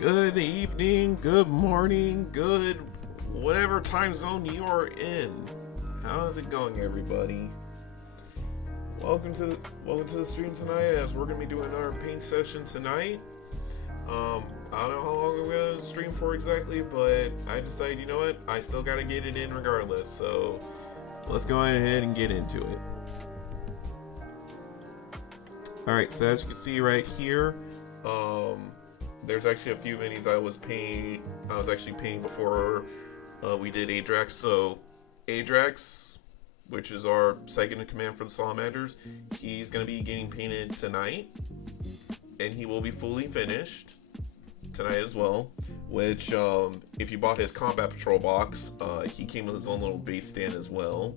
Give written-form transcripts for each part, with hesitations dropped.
Good evening, good morning, good whatever time zone you are in. How's it going, everybody? Welcome to the stream tonight, as we're gonna be doing our paint session tonight. I don't know how long we're gonna stream for exactly, but I decided, you know what, I still gotta get it in regardless. So let's go ahead and get into it. All right, so as you can see right here, there's actually a few minis I was actually painting before we did Adrax. So Adrax, which is our second in command for the Salamanders, he's going to be getting painted tonight, and he will be fully finished tonight as well. Which, if you bought his Combat Patrol box, he came with his own little base stand as well,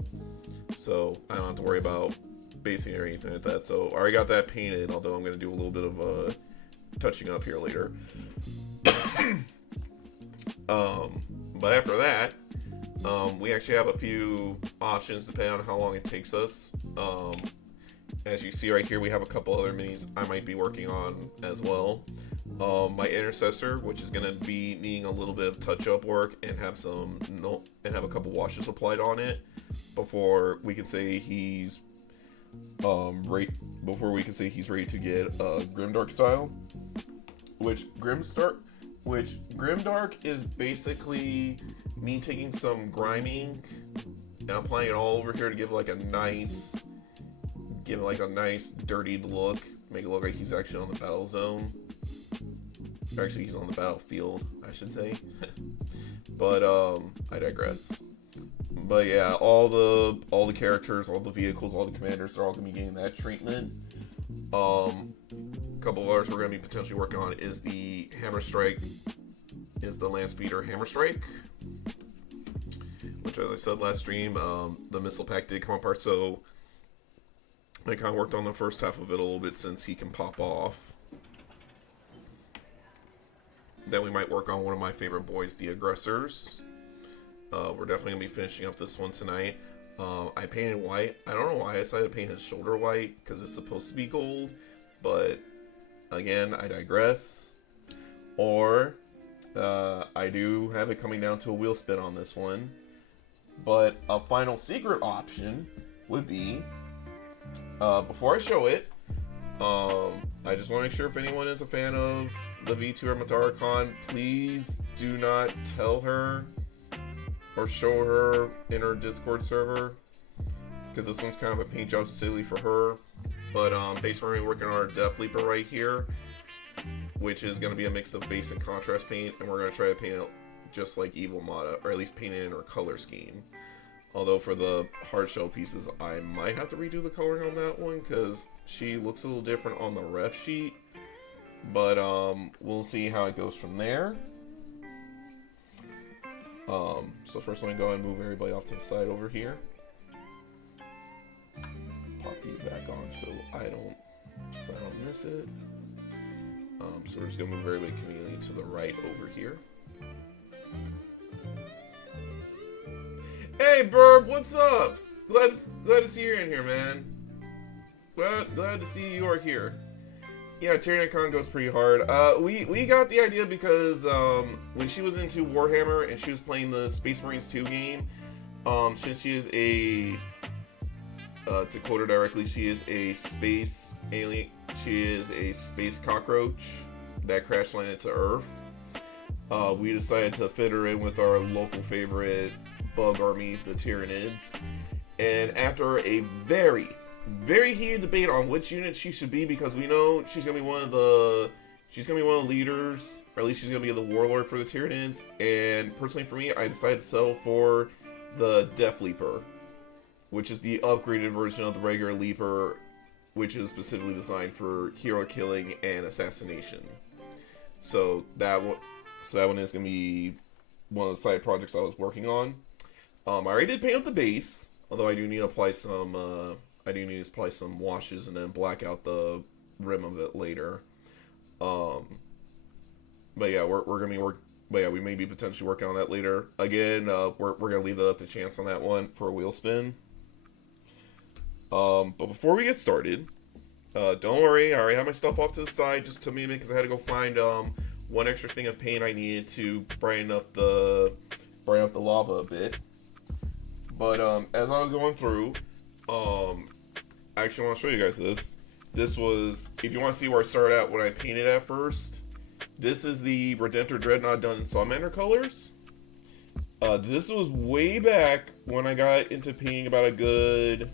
so I don't have to worry about basing or anything like that. So I already got that painted, although I'm going to do a little bit of touching up here later. But after that, we actually have a few options depending on how long it takes us. As you see right here, we have a couple other minis I might be working on as well. My Intercessor, which is going to be needing a little bit of touch-up work and have a couple washes applied on it before we can say he's ready to get Grimdark style. Which Grimdark is basically me taking some grime ink and applying it all over here to give it like a nice dirtied look, make it look like he's actually on the battle zone. Actually, he's on the battlefield, I should say. But I digress. But yeah, all the characters, all the vehicles, all the commanders, they're all gonna be getting that treatment. A couple of others we're gonna be potentially working on is the Land Speeder Hammer Strike, which, as I said last stream, the missile pack did come apart, so I kind of worked on the first half of it a little bit since he can pop off. Then we might work on one of my favorite boys, the Aggressors. We're definitely going to be finishing up this one tonight. I painted white. I don't know why I decided to paint his shoulder white, because it's supposed to be gold. But, again, I digress. Or, I do have it coming down to a wheel spin on this one. But a final secret option would be, before I show it, I just want to make sure if anyone is a fan of the V2 or Matara Khan, please do not tell her or show her in her Discord server, because this one's kind of a paint job specifically for her. But basically we're working on our Death Leaper right here, which is going to be a mix of base and contrast paint, and we're going to try to paint it just like Evil Mata, or at least paint it in her color scheme. Although for the hard shell pieces, I might have to redo the coloring on that one, because she looks a little different on the ref sheet. But we'll see how it goes from there. So first let me go ahead and move everybody off to the side over here. Pop you back on so I don't miss it. So we're just gonna move everybody conveniently to the right over here. Hey Burb, what's up? Glad to see you in here, man. Glad to see you are here. Yeah, Tyrannicon goes pretty hard. We got the idea because when she was into Warhammer and she was playing the Space Marines 2 game, since she is to quote her directly, she is a space alien. She is a space cockroach that crash landed to Earth. We decided to fit her in with our local favorite bug army, the Tyranids. And after a very heated debate on which unit she should be, because we know she's gonna be one of the leaders, or at least she's gonna be the warlord for the Tyranids. And personally, for me, I decided to settle for the Death Leaper, which is the upgraded version of the regular Leaper, which is specifically designed for hero killing and assassination. So that one is gonna be one of the side projects I was working on. I already did paint up the base, although I do need to apply some washes and then black out the rim of it later. But yeah, we may be potentially working on that later. Again, we're gonna leave that up to chance on that one for a wheel spin. But before we get started, don't worry, I already have my stuff off to the side just to me because I had to go find one extra thing of paint I needed to brighten up the lava a bit. But as I was going through, I actually want to show you guys this. This was, if you want to see where I started at when I painted at first, this is the Redemptor Dreadnought done in Salamander colors. This was way back when I got into painting about a good,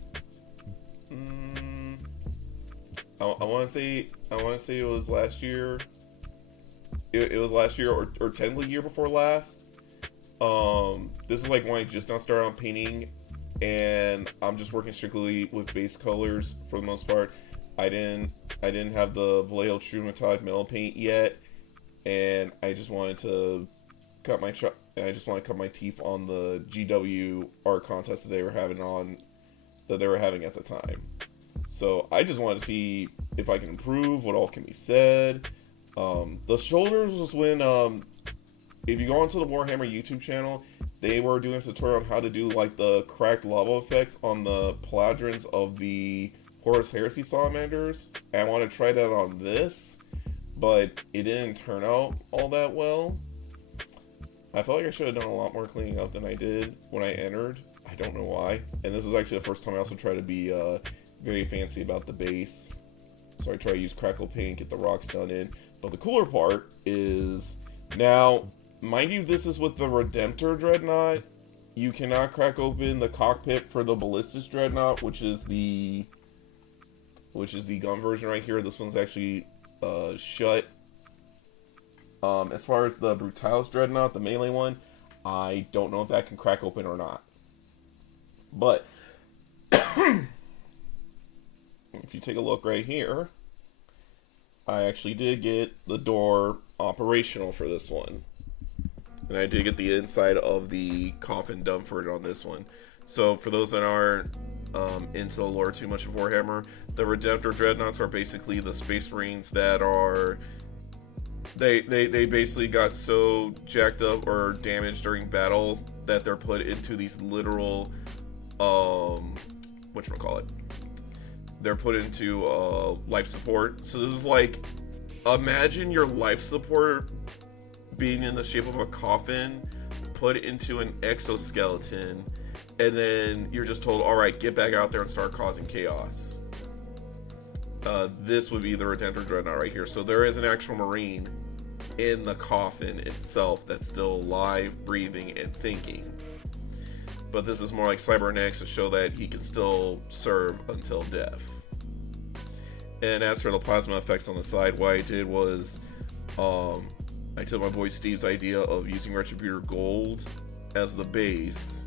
I want to say it was last year. It was last year or technically year before last. This is like when I just now started on painting, and I'm just working strictly with base colors for the most part. I didn't have the Vallejo True Metallic Metal paint yet, and I just wanted to cut my teeth on the GW art contest that they were having at the time. So I just wanted to see if I can improve, what all can be said. The shoulders was when if you go onto the Warhammer YouTube channel, they were doing a tutorial on how to do like the cracked lava effects on the Paladrins of the Horus Heresy Salamanders. And I want to try that on this, but it didn't turn out all that well. I felt like I should have done a lot more cleaning up than I did when I entered. I don't know why. And this was actually the first time I also tried to be very fancy about the base. So I try to use crackle paint, get the rocks done in. But the cooler part is, now, mind you, this is with the Redemptor Dreadnought. You cannot crack open the cockpit for the Ballistus Dreadnought, which is the gun version right here. This one's actually shut. As far as the Brutalis Dreadnought, the melee one, I don't know if that can crack open or not. But if you take a look right here, I actually did get the door operational for this one. And I did get the inside of the coffin done for it on this one. So for those that aren't into the lore too much of Warhammer, the Redemptor Dreadnoughts are basically the Space Marines that are... They basically got so jacked up or damaged during battle that they're put into these literal... whatchamacallit? They're put into life support. So this is like, imagine your life support being in the shape of a coffin, put into an exoskeleton, and then you're just told, all right, get back out there and start causing chaos. This would be the Redemptor Dreadnought right here. So there is an actual Marine in the coffin itself that's still alive, breathing, and thinking. But this is more like cybernetics to show that he can still serve until death. And as for the plasma effects on the side, what I did was I took my boy Steve's idea of using Retributor Gold as the base,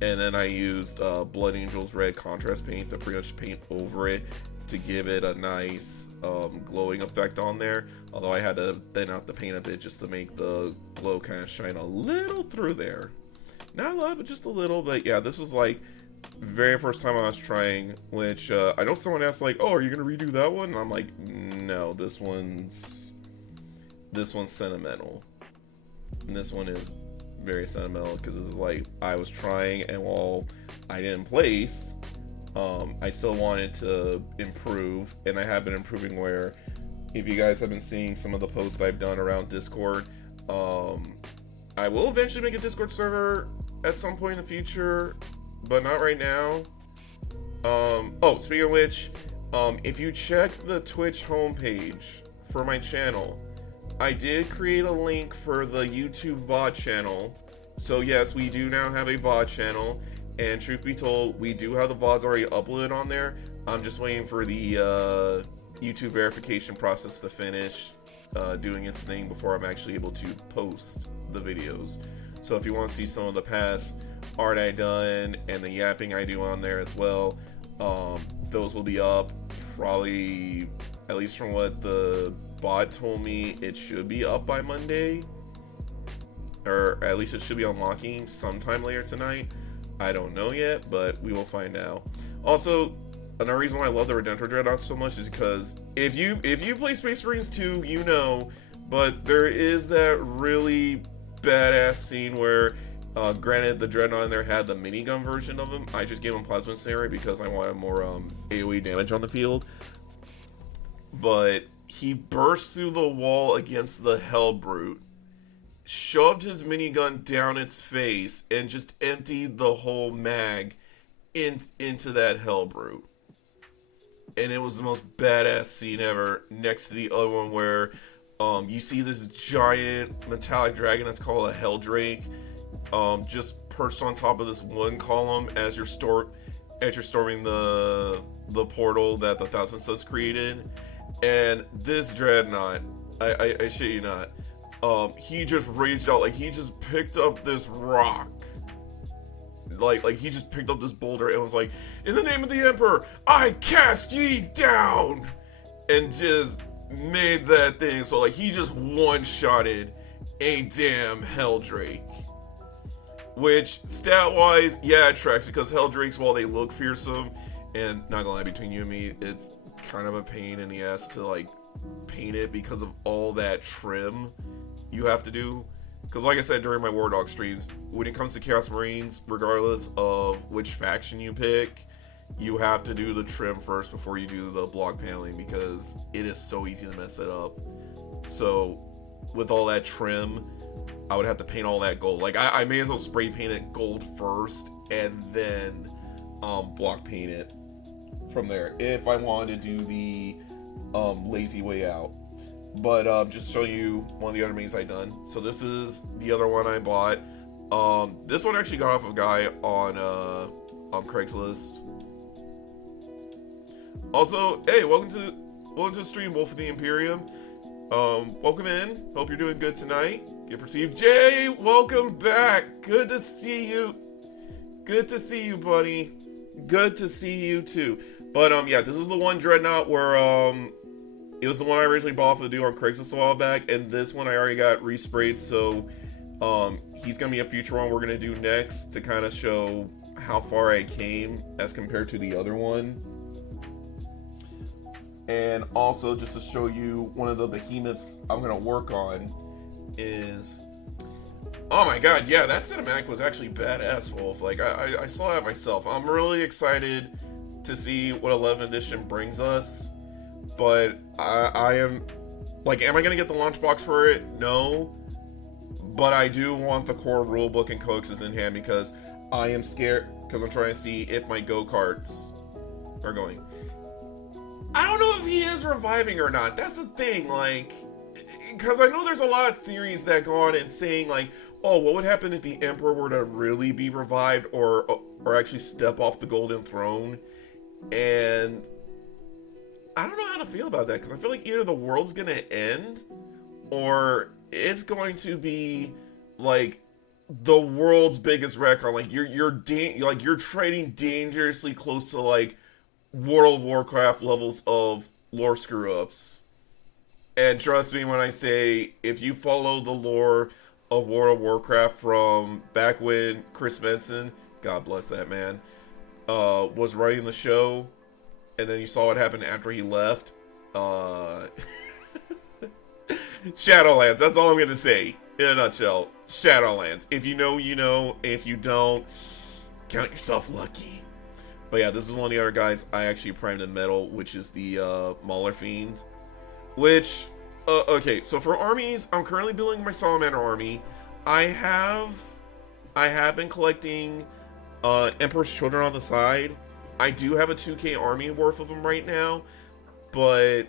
and then I used Blood Angel's red contrast paint to pretty much paint over it to give it a nice glowing effect on there. Although I had to thin out the paint a bit just to make the glow kind of shine a little through there. Not a lot, but just a little. But yeah, this was like very first time I was trying, which I know someone asked like, oh, are you gonna redo that one? And I'm like, no, this one's sentimental. And this one is very sentimental because this is like, I was trying, and while I didn't place, I still wanted to improve, and I have been improving. Where if you guys have been seeing some of the posts I've done around Discord, I will eventually make a Discord server at some point in the future, but not right now. Oh, speaking of which, if you check the Twitch homepage for my channel, I did create a link for the YouTube VOD channel. So yes, we do now have a VOD channel, and truth be told, we do have the VODs already uploaded on there. I'm just waiting for the YouTube verification process to finish doing its thing before I'm actually able to post the videos. So if you want to see some of the past art I done and the yapping I do on there as well, those will be up probably, at least from what the bot told me, it should be up by Monday, or at least it should be unlocking sometime later tonight. I don't know yet, but we will find out. Also, another reason why I love the Redemptor Dreadnought so much is because if you play Space Marines 2, you know, but there is that really badass scene where, granted, the Dreadnought in there had the minigun version of him. I just gave him Plasma Incendiary because I wanted more AoE damage on the field. But he burst through the wall against the Hellbrute, shoved his minigun down its face, and just emptied the whole mag into that Hellbrute. And it was the most badass scene ever, next to the other one where you see this giant metallic dragon that's called a Helldrake, just perched on top of this one column as you're storming the portal that the Thousand Suns created. And this dreadnought, I shit you not, he just raged out. Like, he just picked up this rock, like he just picked up this boulder and was like, "In the name of the Emperor, I cast ye down," and just made that thing. So like, he just one-shotted a damn Helldrake, which stat wise, yeah, it tracks, because Helldrakes, while they look fearsome, and not gonna lie, between you and me, it's kind of a pain in the ass to like paint it because of all that trim you have to do. Because like I said during my War Dog streams, when it comes to Chaos Marines, regardless of which faction you pick, you have to do the trim first before you do the block paneling, because it is so easy to mess it up. So with all that trim, I would have to paint all that gold. Like, I may as well spray paint it gold first and then block paint it from there if I wanted to do the lazy way out. But just show you one of the other mains I done. So this is the other one I bought. This one actually got off of a guy on Craigslist. Also, hey, welcome to the stream, Wolf of the Imperium. Welcome in. Hope you're doing good tonight. Get perceived. Jay, welcome back. Good to see you. Good to see you, buddy. Good to see you too. But yeah, this is the one dreadnought where it was the one I originally bought for the dude on Craigslist a while back, and this one I already got resprayed, so he's gonna be a future one we're gonna do next to kind of show how far I came as compared to the other one. And also just to show you one of the behemoths I'm gonna work on is, oh my god, yeah, that cinematic was actually badass, Wolf. Like, I saw that myself. I'm really excited to see what 11th edition brings us. But I am, like, am I going to get the launch box for it? No. But I do want the core rulebook and codexes in hand, because I am scared, because I'm trying to see if my go-karts are going. I don't know if he is reviving or not. That's the thing, like, because I know there's a lot of theories that go on and saying, like, oh, what would happen if the Emperor were to really be revived or actually step off the Golden Throne? And I don't know how to feel about that, because I feel like either the world's gonna end or it's going to be like the world's biggest retcon. Like, you're trading dangerously close to like World of Warcraft levels of lore screw-ups. And trust me when I say, if you follow the lore of World of Warcraft from back when Chris Benson, God bless that man, was writing the show, and then you saw what happened after he left. Shadowlands, that's all I'm gonna say in a nutshell. Shadowlands. If you know, you know. If you don't, count yourself lucky. But yeah, this is one of the other guys I actually primed in metal, which is the Mauler Fiend. Which, okay, so for armies, I'm currently building my Salamander army. I have been collecting Emperor's Children on the side. I do have a 2K army worth of them right now, but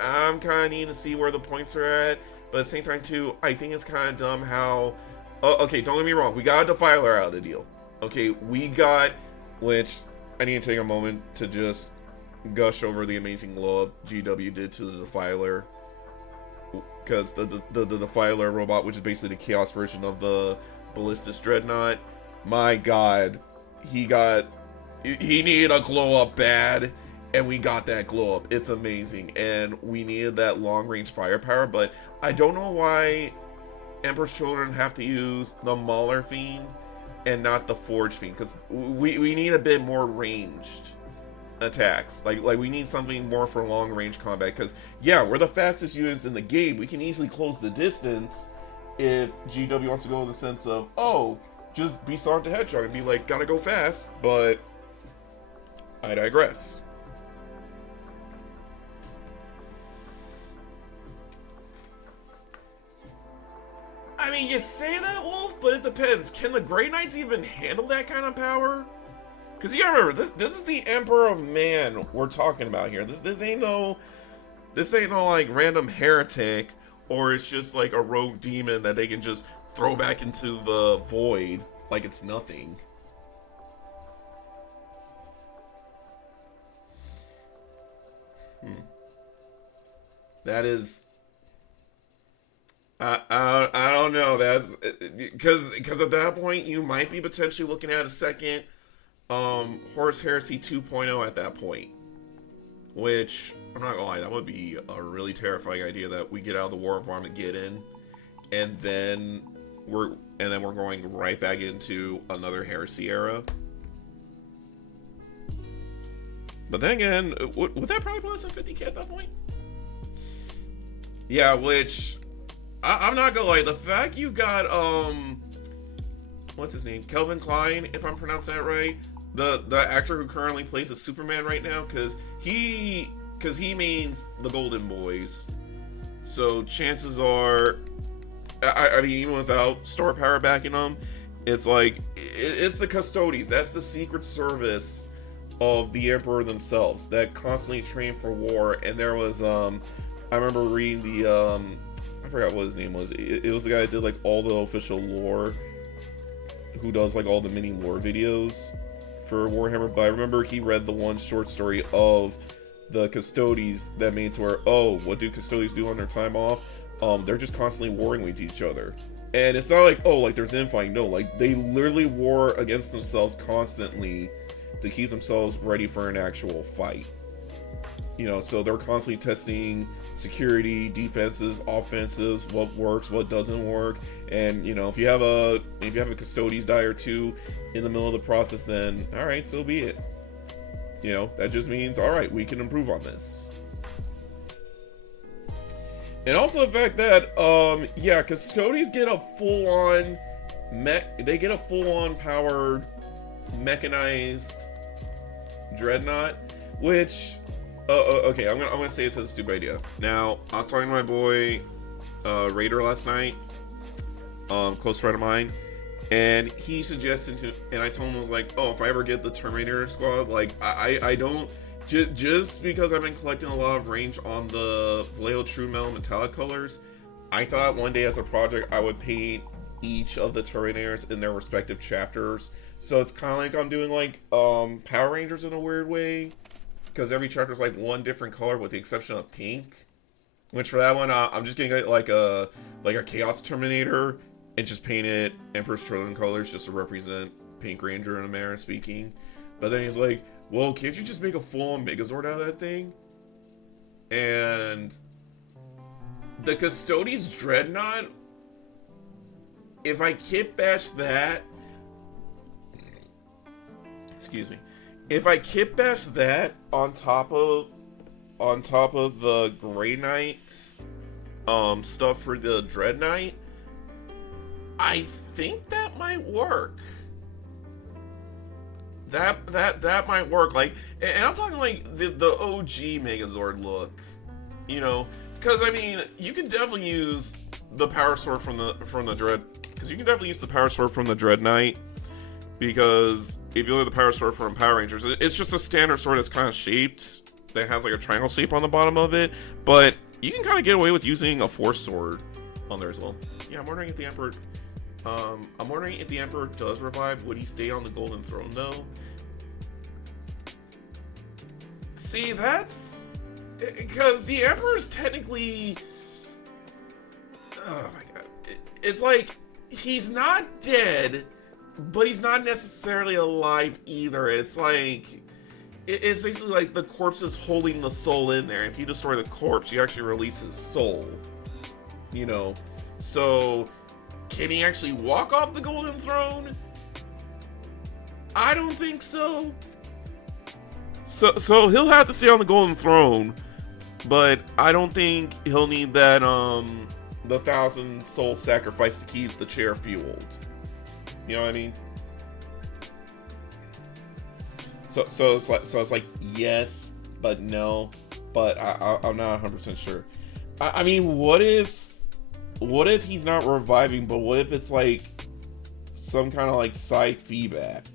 I'm kind of needing to see where the points are at. But at the same time, too, I think it's kind of dumb how... okay, don't get me wrong. We got a Defiler out of the deal. Okay, we got... Which, I need to take a moment to just gush over the amazing glow-up GW did to the Defiler. Because the Defiler robot, which is basically the Chaos version of the Ballistus Dreadnought, my god, he needed a glow-up bad, and we got that glow-up. It's amazing, and we needed that long-range firepower, but I don't know why Emperor's Children have to use the Mauler Fiend and not the Forge Fiend, because we need a bit more ranged attacks. Like we need something more for long-range combat, because, yeah, we're the fastest units in the game. We can easily close the distance if GW wants to go in the sense of, oh, just be Sonic the Hedgehog and be like, gotta go fast, but I digress. I mean, you say that, Wolf, but it depends. Can the Grey Knights even handle that kind of power? Because you gotta remember, this is the Emperor of Man we're talking about here. This ain't no like random heretic, or it's just like a rogue demon that they can just throw back into the void like it's nothing. That is, I don't know. That's because at that point you might be potentially looking at a second Horus Heresy 2.0 at that point, which I'm not gonna lie, that would be a really terrifying idea, that we get out of the War of Armageddon and then we're going right back into another heresy era. But then again, would that probably put us in 50k at that point? Yeah, which I'm not gonna lie, the fact you got what's his name, Kelvin Klein, if I'm pronouncing that right, the actor who currently plays a Superman right now, because he means the Golden Boys, so chances are, I mean, even without star power backing them, it's like it's the Custodies. That's the Secret Service of the Emperor themselves that constantly train for war. And there was I remember reading the I forgot what his name was. It was the guy that did like all the official lore, who does like all the mini lore videos for Warhammer. But I remember he read the one short story of the Custodies that made it to where, oh, what do Custodies do on their time off? They're just constantly warring with each other. And it's not like, oh, like there's infighting. No, like they literally war against themselves constantly to keep themselves ready for an actual fight. You know, so they're constantly testing security, defenses, offensives, what works, what doesn't work. And you know, if you have a Custodies die or two in the middle of the process, then all right, so be it. You know, that just means, all right, we can improve on this. And also the fact that, yeah, Custodies get a full-on powered mechanized dreadnought, which, okay, I'm gonna say it's a stupid idea. Now, I was talking to my boy Raider last night, close friend of mine, and he suggested and I told him, I was like, oh, if I ever get the Terminator squad, like, I don't, just because I've been collecting a lot of range on the Vallejo True Metal metallic colors, I thought one day as a project I would paint each of the Terminators in their respective chapters. So it's kind of like I'm doing like Power Rangers in a weird way, because every chapter is like one different color with the exception of pink. Which for that one, I'm just gonna get like a Chaos Terminator and just paint it Emperor's Children colors just to represent Pink Ranger in a manner of speaking. But then he's like, well, can't you just make a full-on Megazord out of that thing? And the Custodies Dreadnought, if I kit bash that, excuse me, if I kit bash that on top of the Grey Knight stuff for the Dread Knight, I think that might work. That might work. Like, and I'm talking like the OG Megazord look, you know, because I mean, you can definitely use the Power Sword from the Dread, because you can definitely use the Power Sword from the Dread Knight, because if you look at the Power Sword from Power Rangers, it's just a standard sword that's kind of shaped, that has like a triangle shape on the bottom of it, but you can kind of get away with using a Force Sword on there as well. Yeah, I'm wondering if the Emperor does revive. Would he stay on the Golden Throne though? See, that's because the Emperor's technically, oh my god, it's like he's not dead, but he's not necessarily alive either. It's like it's basically like the corpse is holding the soul in there. If you destroy the corpse, you actually release his soul, you know. So can he actually walk off the Golden Throne? I don't think so. So he'll have to stay on the Golden Throne, but I don't think he'll need that the 1,000 soul sacrifice to keep the chair fueled. You know what I mean? So it's like yes, but no, but I'm not 100% sure. I mean, what if what if he's not reviving, but what if it's like some kind of like side feedback?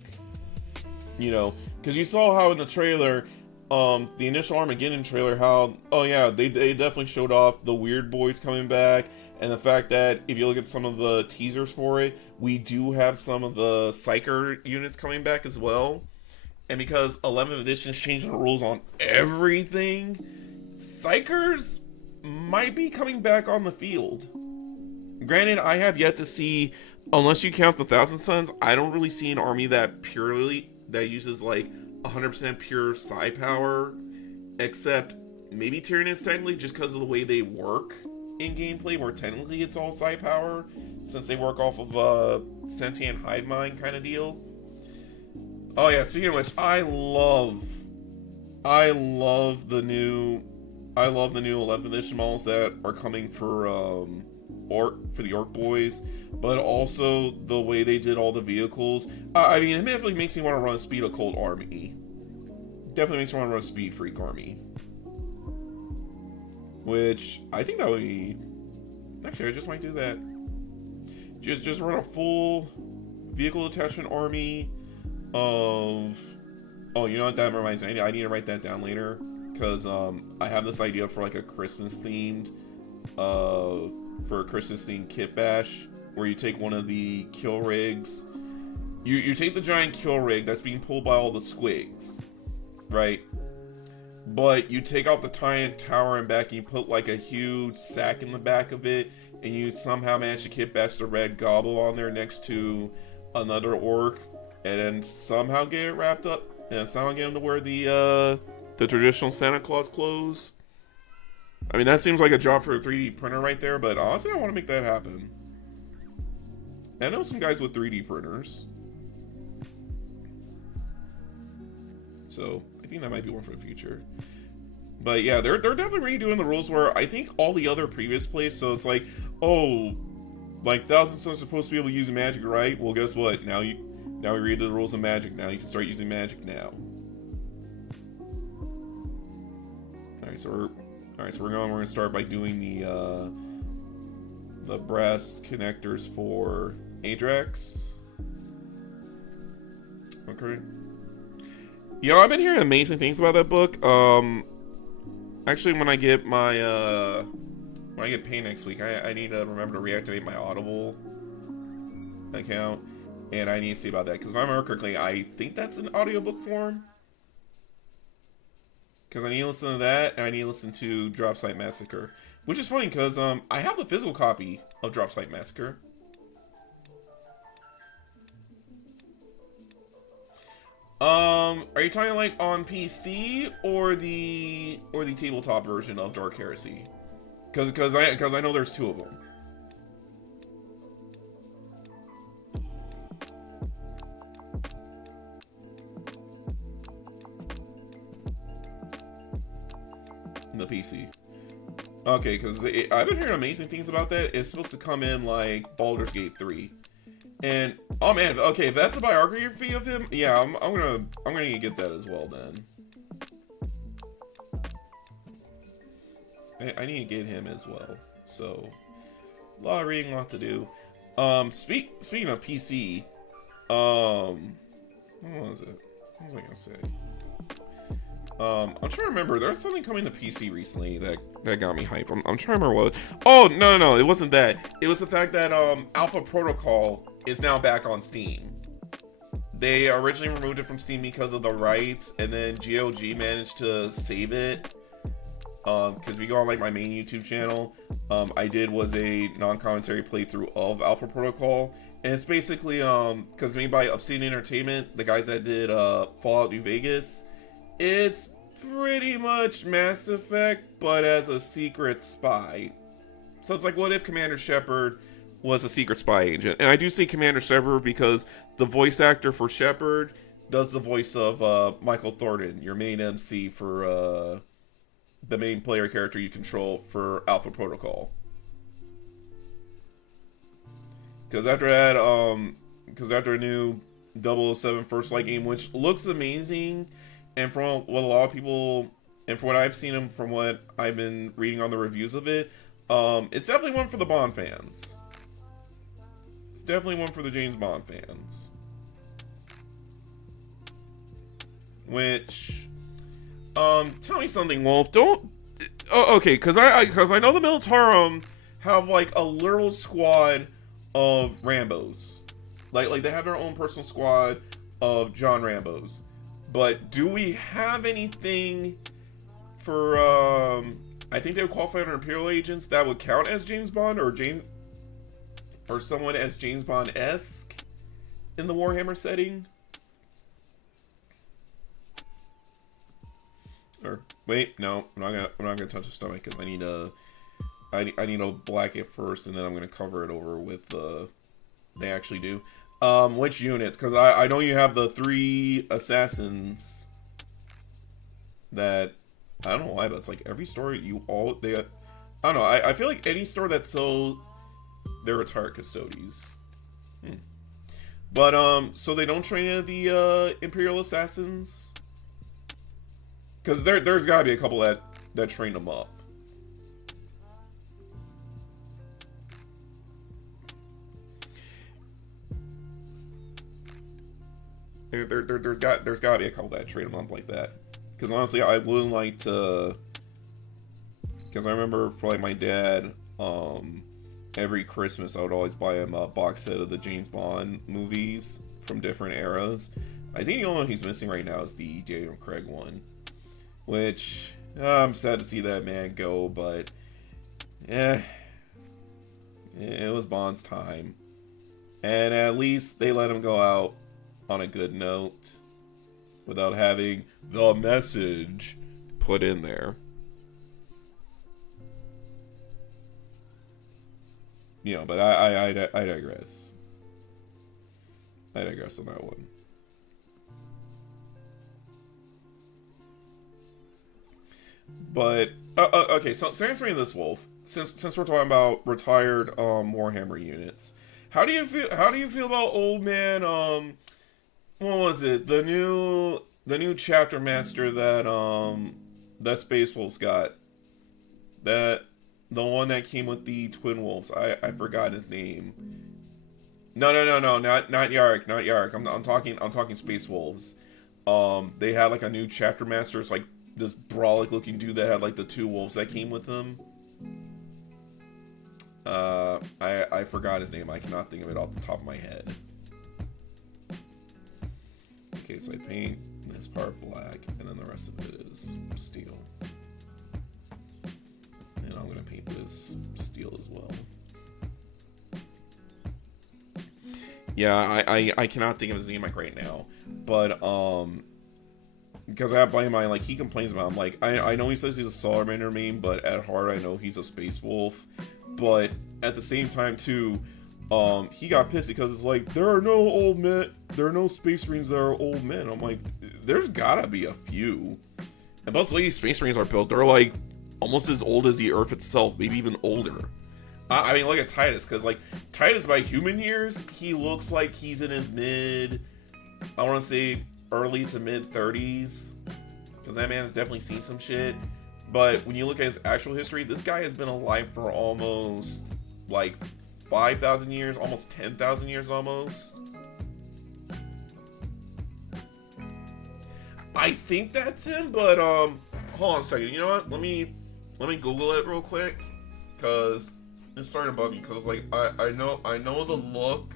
You know, because you saw how in the trailer, the initial Armageddon trailer, how, oh yeah, they definitely showed off the weird boys coming back, and the fact that if you look at some of the teasers for it, we do have some of the Psyker units coming back as well. And because 11th edition is changing the rules on everything, Psykers might be coming back on the field. Granted, I have yet to see, unless you count the Thousand Sons, I don't really see an army that uses like 100% pure psi power, except maybe Tyranids technically, just because of the way they work in gameplay, where technically it's all psi power, since they work off of a sentient hive mind kind of deal. Oh yeah, speaking of which, I love the new 11th edition models that are coming for the Orc Boys, but also the way they did all the vehicles. I mean, it definitely makes me want to run a Speed Occult army. Definitely makes me want to run a Speed Freak army. Which, I think that would be... Actually, I just might do that. Just run a full vehicle detachment army of... Oh, you know what, that reminds me. I need to write that down later. Because I have this idea for like a Christmas-themed... for a Christmas-themed kit bash, where you take one of the kill rigs. You take the giant kill rig that's being pulled by all the squigs, right? But you take out the giant tower and back, and you put like a huge sack in the back of it, and you somehow manage to kit bash the red gobble on there next to another orc, and then somehow get it wrapped up, and somehow get him to wear the traditional Santa Claus clothes. I mean, that seems like a job for a 3D printer right there, but honestly, I want to make that happen. I know some guys with 3D printers. So, I think that might be one for the future. But yeah, they're definitely redoing the rules where I think all the other previous plays, so it's like, oh, like Thousand Sons are supposed to be able to use magic, right? Well, guess what? Now we read the rules of magic. Now you can start using magic now. Alright, so we're gonna start by doing the brass connectors for Adrax. Okay. You know, I've been hearing amazing things about that book. Actually, when I get paid next week, I need to remember to reactivate my Audible account, and I need to see about that, because if I remember correctly, I think that's an audiobook form. Because I need to listen to that, and I need to listen to Drop Site Massacre. Which is funny, because I have the physical copy of Drop Site Massacre. Are you talking like on PC or the tabletop version of Dark Heresy? Because I know there's two of them. The PC. Okay, because I've been hearing amazing things about that. It's supposed to come in like Baldur's Gate 3. And oh man, okay, if that's a biography of him, yeah, I'm gonna get that as well then. I need to get him as well. So a lot of reading, a lot to do. Speaking of PC, what was it? What was I gonna say? I'm trying to remember. There was something coming to PC recently that got me hyped. I'm trying to remember what. Oh no, it wasn't that. It was the fact that Alpha Protocol is now back on Steam. They originally removed it from Steam because of the rights, and then GOG managed to save it. Because if you go on like my main YouTube channel, I did was a non-commentary playthrough of Alpha Protocol, and it's basically because it's made by Obsidian Entertainment, the guys that did Fallout New Vegas. It's pretty much Mass Effect, but as a secret spy. So it's like, what if Commander Shepard was a secret spy agent? And I do say Commander Shepard because the voice actor for Shepard does the voice of Michael Thornton, your main MC for the main player character you control for Alpha Protocol. Because after that, after a new 007 First Light game, which looks amazing, and from what a lot of people, and from what I've seen, from what I've been reading on the reviews of it, It's definitely one for the Bond fans. It's definitely one for the James Bond fans. Which, tell me something, Wolf. Don't. Oh, okay, because I know the Militarum have like a literal squad of Rambos. Like they have their own personal squad of John Rambos. But do we have anything for I think they would qualify under Imperial agents that would count as James Bond or someone as James Bond-esque in the Warhammer setting? Or wait, no, I'm not gonna touch the stomach because I need to black it first, and then I'm gonna cover it over with they actually do. Which units? Because I know you have the 3 assassins that I don't know why, but it's like every store I don't know. I feel like any store that sells they're retired custodies. But so they don't train any of the Imperial assassins. Because there's gotta be a couple that train them up. There's gotta be a couple that train them up like that. Because honestly, I would like to. Because I remember for like my dad, every Christmas I would always buy him a box set of the James Bond movies from different eras. I think the only one he's missing right now is the Daniel Craig one. Which, I'm sad to see that man go, but, it was Bond's time. And at least they let him go out on a good note, without having the message put in there. You know, but I digress. I digress on that one. But okay, so answering this, Wolf, since we're talking about retired Warhammer units, how do you feel about old man what was it, the new chapter master that Space Wolf's got, the one that came with the Twin Wolves? I forgot his name. No, not Yarrick. I'm talking Space Wolves. They had like a new chapter master. It's like this brolic looking dude that had like the 2 wolves that came with them. I forgot his name. I cannot think of it off the top of my head. Okay, so I paint this part black, and then the rest of it is steel. And I'm gonna paint this steel as well. Yeah, I cannot think of his name like right now, but because I have blame mind, like he complains about him. Like I know he says he's a Salamander main, but at heart I know he's a Space Wolf. But at the same time too, he got pissed because it's like there are no old men, there are no Space Marines that are old men. I'm like, there's gotta be a few. And plus the way these Space Marines are built, they're like almost as old as the Earth itself, maybe even older. I mean, look at Titus, because like Titus by human years, he looks like he's in his I want to say early to mid 30s, because that man has definitely seen some shit. But when you look at his actual history, this guy has been alive for almost like 5,000 years, almost 10,000 years almost. I think that's him, but hold on a second. You know what? Let me Google it real quick, because it's starting to bug me. Because like I know the look,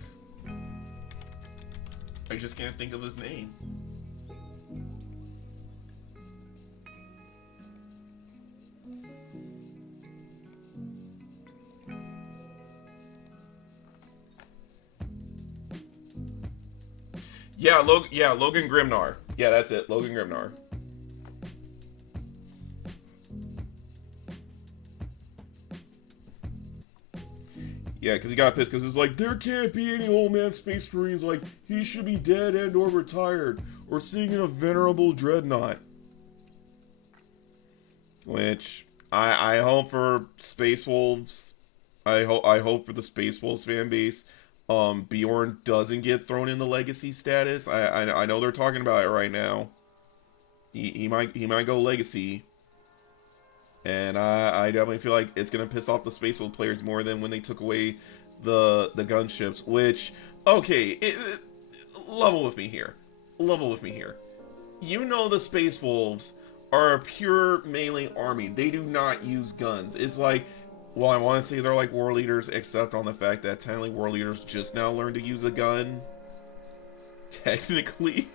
I just can't think of his name. Yeah, Logan Grimnar. Yeah, that's it, Logan Grimnar. Yeah, because he got pissed because it's like, there can't be any old man Space Marines, like, he should be dead and or retired, or sitting in a venerable dreadnought. Which, I hope for Space Wolves, I hope for the Space Wolves fan base, Bjorn doesn't get thrown in the legacy status. I know they're talking about it right now. He might go legacy. And I definitely feel like it's going to piss off the Space Wolf players more than when they took away the gunships, which, okay, level with me here. Level with me here. You know the Space Wolves are a pure melee army. They do not use guns. It's like, well, I want to say they're like war leaders, except on the fact that technically war leaders just now learned to use a gun. Technically.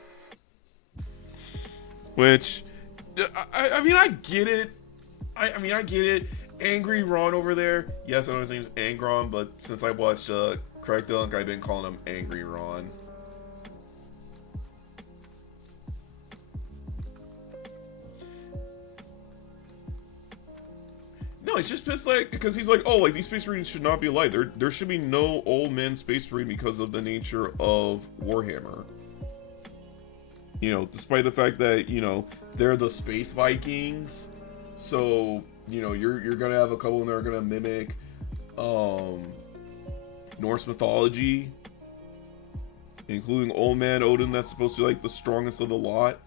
Which, I mean, I get it. I mean, I get it. Angry Ron over there. Yes, I know his name's Angron, but since I watched Craig Dunk, I've been calling him Angry Ron. No, he's just pissed, like, because he's like, oh, like, these Space Marines should not be alive. There should be no old men Space Marine because of the nature of Warhammer. You know, despite the fact that, you know, they're the Space Vikings. So, you know, you're gonna have a couple that are gonna mimic Norse mythology, including Old Man Odin, that's supposed to be like the strongest of the lot.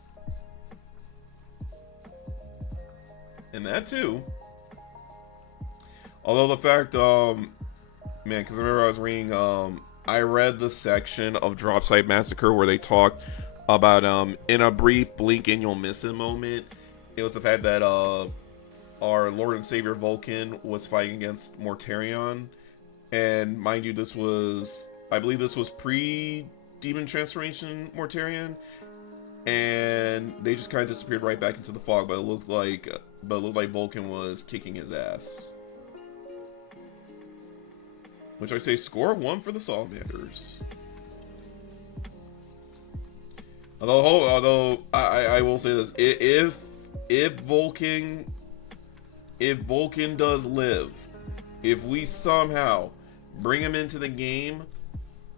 And that too. Although the fact, man, because I remember I was reading, I read the section of Dropsite Massacre where they talked about, in a brief blink and you'll miss it moment, it was the fact that, our Lord and Savior Vulcan was fighting against Mortarion. And mind you, this was, I believe this was pre-Demon Transformation Mortarion. And they just kind of disappeared right back into the fog, but it looked like Vulcan was kicking his ass. Which I say, score 1 for the Salamanders. Although I will say this, if Vulcan does live, if we somehow bring him into the game,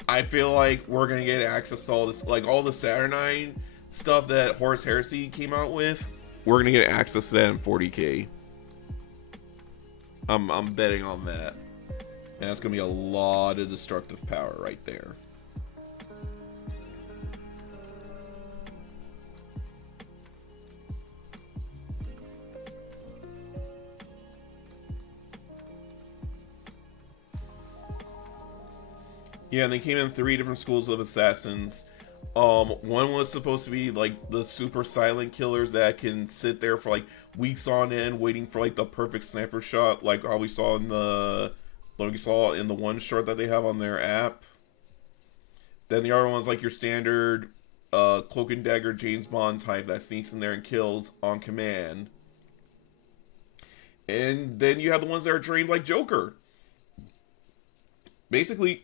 I feel like we're gonna get access to all this, like all the Saturnine stuff that Horus Heresy came out with. We're gonna get access to that in 40K. I'm betting on that. And that's going to be a lot of destructive power right there. Yeah, and they came in 3 different schools of assassins. One was supposed to be like the super silent killers that can sit there for like weeks on end waiting for like the perfect sniper shot, like how we saw in the one shot that they have on their app. Then the other one's like your standard cloak and dagger James Bond type that sneaks in there and kills on command. And then you have the ones that are trained like Joker. Basically,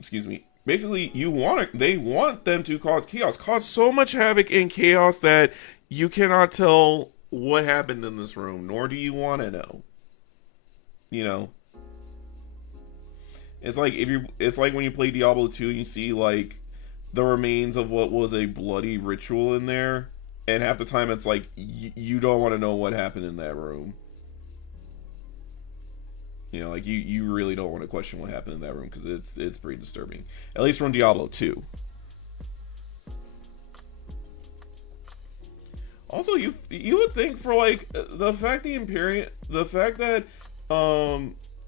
they want them to cause chaos. Cause so much havoc and chaos that you cannot tell what happened in this room, nor do you want to know. You know? It's like when you play Diablo 2 and you see like the remains of what was a bloody ritual in there, and half the time it's like you don't want to know what happened in that room. You know, like you really don't want to question what happened in that room because it's pretty disturbing. At least from Diablo 2. Also, you would think for like the fact that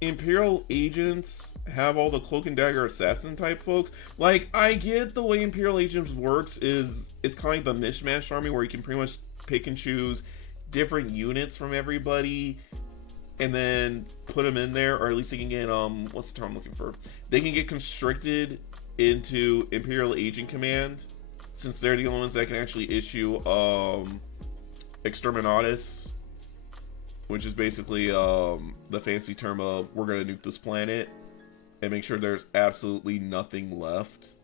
Imperial agents have all the cloak and dagger assassin type folks. Like, I get the way Imperial agents works is it's kind of like the mishmash army where you can pretty much pick and choose different units from everybody and then put them in there, or at least they can get what's the term I'm looking for? They can get constricted into Imperial Agent Command, since they're the only ones that can actually issue Exterminatus, which is basically the fancy term of we're gonna nuke this planet and make sure there's absolutely nothing left.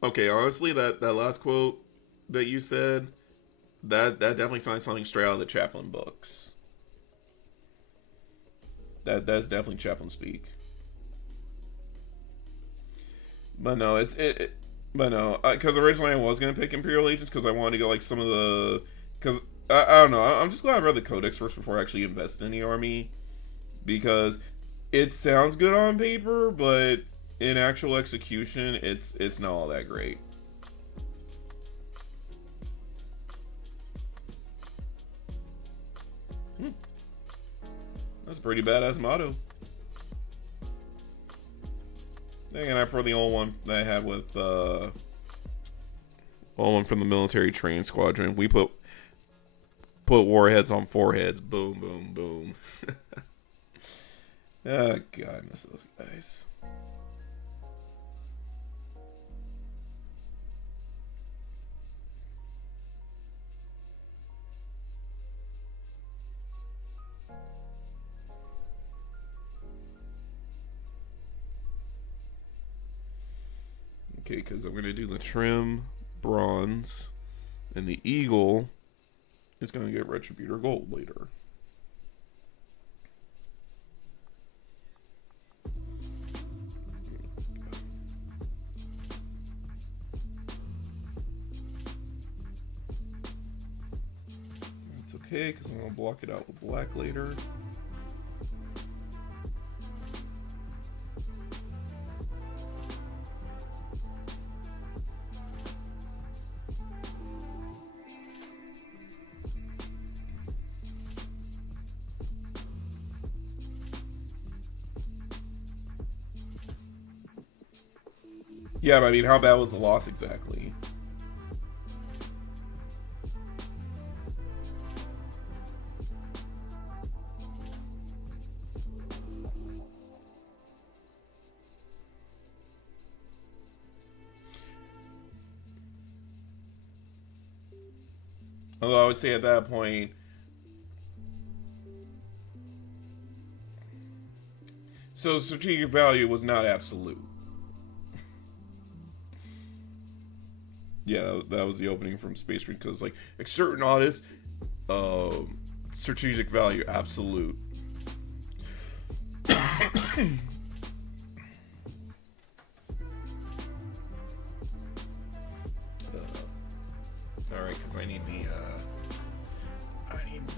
Okay, honestly, that last quote that you said, that definitely sounds something straight out of the Chaplain books. That's definitely Chaplain speak. But no, because originally I was gonna pick Imperial agents because I wanted to go like some of the, because I don't know, I'm just glad I read the Codex first before I actually invest in the army, because It sounds good on paper, but in actual execution, it's not all that great. That's a pretty badass motto. Dang, and I prefer the old one that I had with old one from the military training squadron. We put warheads on foreheads. Boom, boom, boom. Oh god, I miss those guys. Okay, because I'm going to do the trim, bronze, and the eagle is going to get Retributor Gold later. That's okay, because I'm going to block it out with black later. Yeah, but I mean, how bad was the loss exactly? Although I would say at that point, so strategic value was not absolute. Yeah, that was the opening from Space Marine, because like extort artist, strategic value absolute. All right, because I need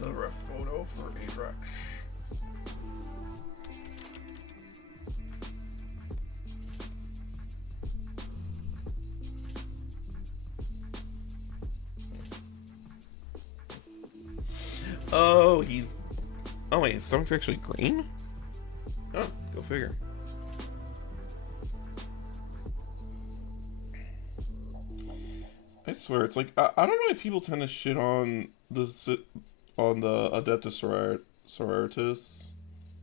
the ref photo for Adrax. Oh, he's... Oh, wait, his stomach's actually green? Oh, go figure. I swear, it's like... I don't know why people tend to shit on the Adeptus Sororitas.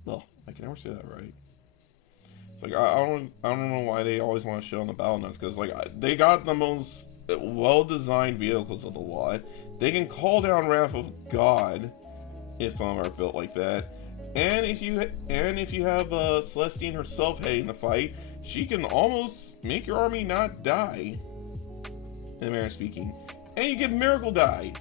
No, I can never say that right. It's like, I don't know why they always want to shit on the Battle Nuts, because, like, they got the most well-designed vehicles of the lot. They can call down Wrath of God if some of them are built like that. And if you have Celestine herself heading the fight, she can almost make your army not die. In a manner of speaking. And you get Miracle Die.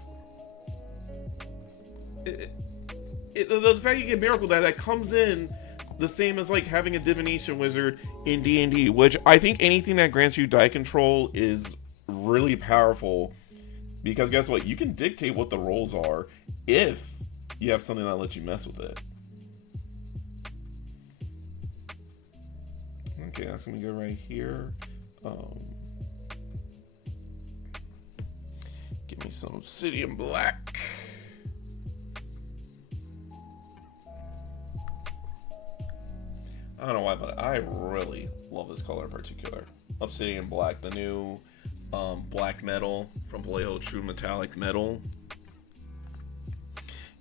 The fact you get Miracle Die, that comes in the same as like having a Divination Wizard in D&D, which I think anything that grants you die control is really powerful, because guess what? You can dictate what the rolls are if you have something that lets you mess with it. Okay, that's gonna go right here. Give me some Obsidian Black. I don't know why, but I really love this color in particular. Obsidian Black, the new black metal from Vallejo, true metallic metal.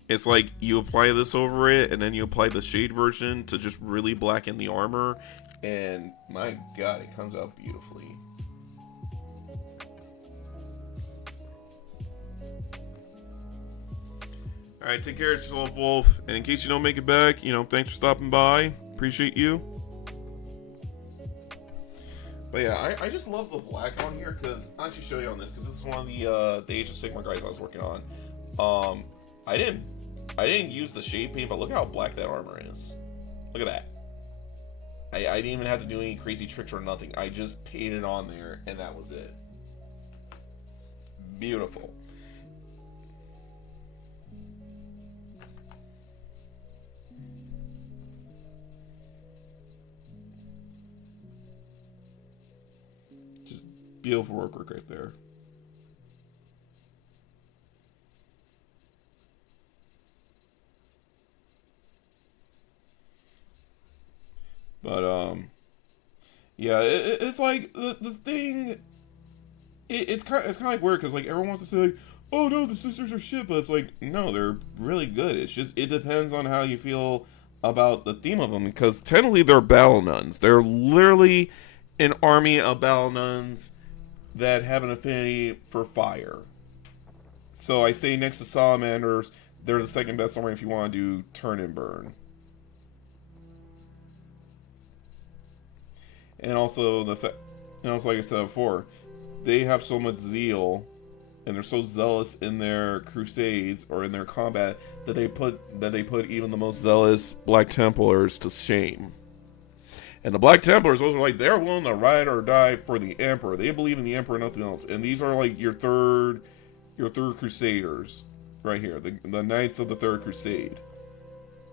It's like you apply this over it, and then you apply the shade version to just really blacken the armor, and my god, it comes out beautifully. Alright, take care of yourself, Wolf. And in case you don't make it back, thanks for stopping by. Appreciate you. But yeah, I just love the black on here, because I'll actually show you on this, because this is one of the Age of Sigmar guys I was working on. I didn't use the shade paint, but look how black that armor is. Look at that. I didn't even have to do any crazy tricks or nothing. I just painted on there, and that was it. Beautiful. beautiful work right there. But yeah, it's like the thing. It's kind of like weird because like everyone wants to say like, oh no, the sisters are shit, but it's like no, they're really good. It's just it depends on how you feel about the theme of them, because technically they're battle nuns. They're literally an army of battle nuns that have an affinity for fire. So I say next to salamanders, they're the second best army if you want to do turn and burn. And also and also like I said before, they have so much zeal and they're so zealous in their crusades or in their combat that they put even the most zealous Black Templars to shame. And the Black Templars, those are like, they're willing to ride or die for the Emperor. They believe in the Emperor and nothing else. And these are like your third Crusaders right here, the Knights of the Third Crusade,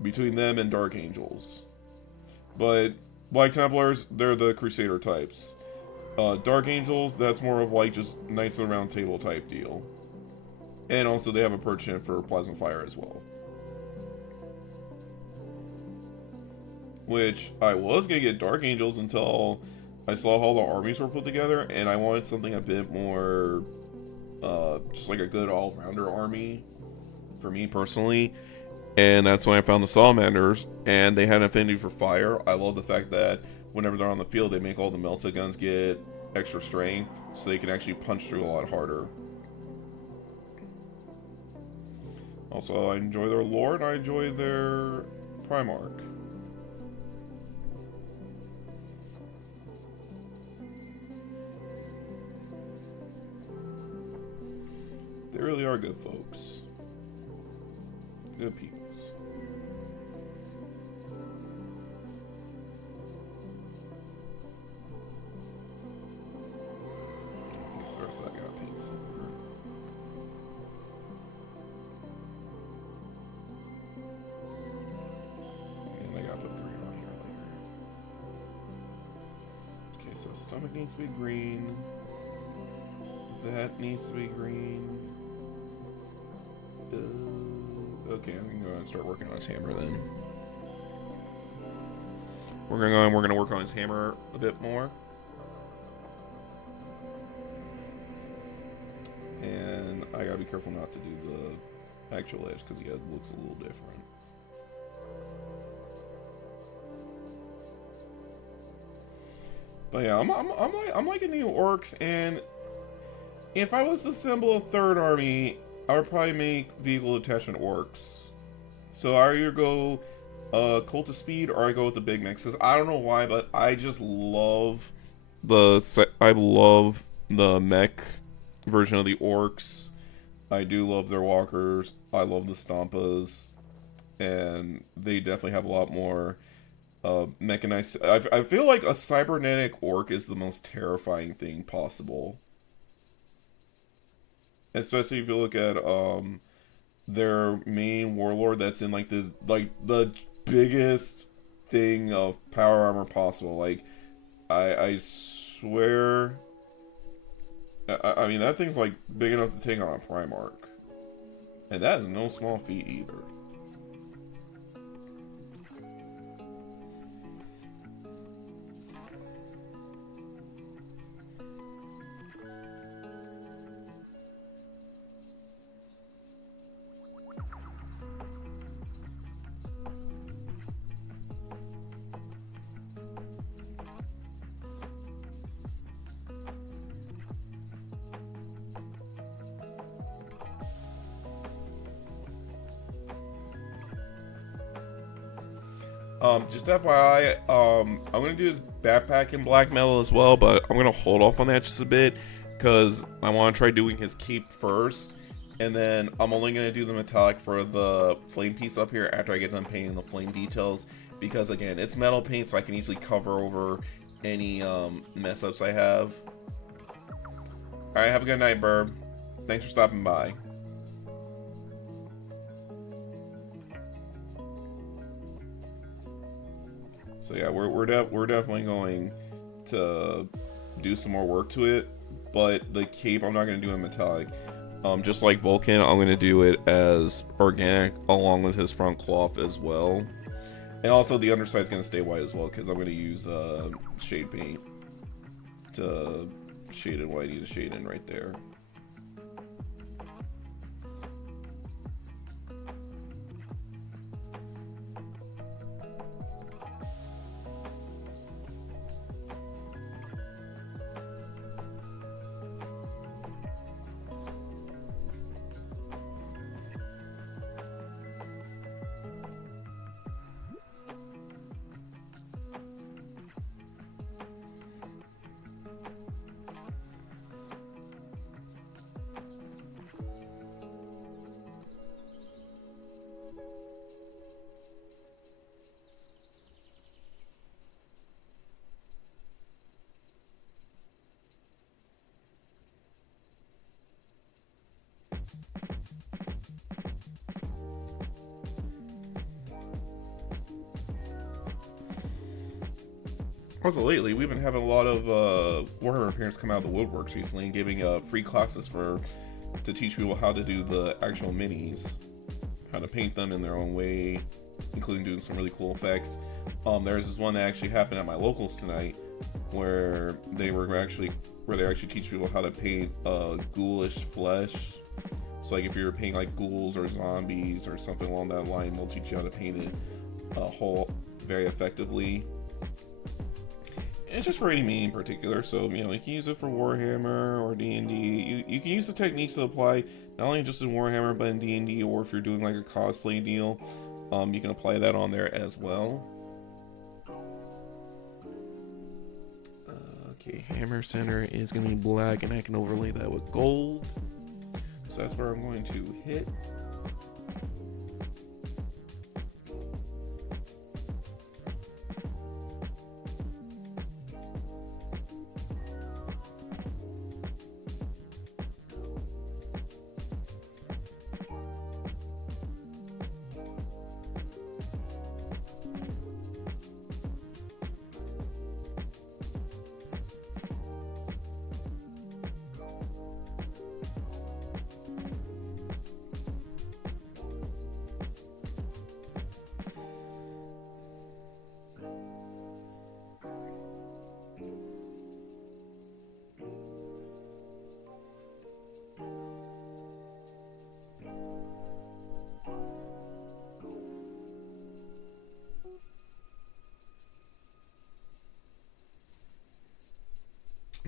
between them and Dark Angels. But Black Templars, they're the Crusader types. Dark Angels, that's more of like just Knights of the Round Table type deal. And also they have a penchant for Plasma Fire as well. Which, I was going to get Dark Angels until I saw how the armies were put together, and I wanted something a bit more, just like a good all-rounder army, for me personally. And that's when I found the Salamanders, and they had an affinity for fire. I love the fact that whenever they're on the field, they make all the melta guns get extra strength, so they can actually punch through a lot harder. Also, I enjoy their lore, and I enjoy their Primarch. They really are good folks. Good peoples. Okay, so I gotta paint silver. And I gotta put green on here later. Okay, so stomach needs to be green. That needs to be green. Okay, I'm gonna go and start working on his hammer then. We're gonna work on his hammer a bit more. And I gotta be careful not to do the actual edge because it looks a little different. But yeah, I'm liking the orcs, and if I was to assemble a third army, I would probably make vehicle attachment orcs. So I either go Cult of Speed or I go with the Big Nexus. I don't know why, but I just love the mech version of the orcs. I do love their walkers. I love the Stompas, and they definitely have a lot more mechanized. I feel like a cybernetic orc is the most terrifying thing possible. Especially if you look at their main warlord that's in like this, like the biggest thing of power armor possible. Like I swear, I mean that thing's like big enough to take on a Primarch, and that is no small feat either. Just FYI, I'm gonna do his backpack in black metal as well, but I'm gonna hold off on that just a bit because I want to try doing his cape first, and then I'm only gonna do the metallic for the flame piece up here after I get done painting the flame details, because again, it's metal paint, so I can easily cover over any mess ups I have. All right, have a good night, Burb. Thanks for stopping by. So yeah, we're definitely going to do some more work to it, but the cape I'm not going to do in metallic. Just like Vulcan, I'm going to do it as organic along with his front cloth as well. And also the underside's going to stay white as well because I'm going to use shade paint to shade in what I need to shade in right there. Also, lately, we've been having a lot of Warhammer parents come out of the woodworks recently and giving free classes to teach people how to do the actual minis, how to paint them in their own way, including doing some really cool effects. There's this one that actually happened at my locals tonight, where they actually teach people how to paint ghoulish flesh. So, like, if you're painting like ghouls or zombies or something along that line, they'll teach you how to paint it very effectively. It's just for any meaning in particular, so you can use it for Warhammer or D&D. You can use the techniques that apply not only just in Warhammer but in D&D, or if you're doing like a cosplay deal, you can apply that on there as well. Okay, hammer center is going to be black, and I can overlay that with gold. So that's where I'm going to hit.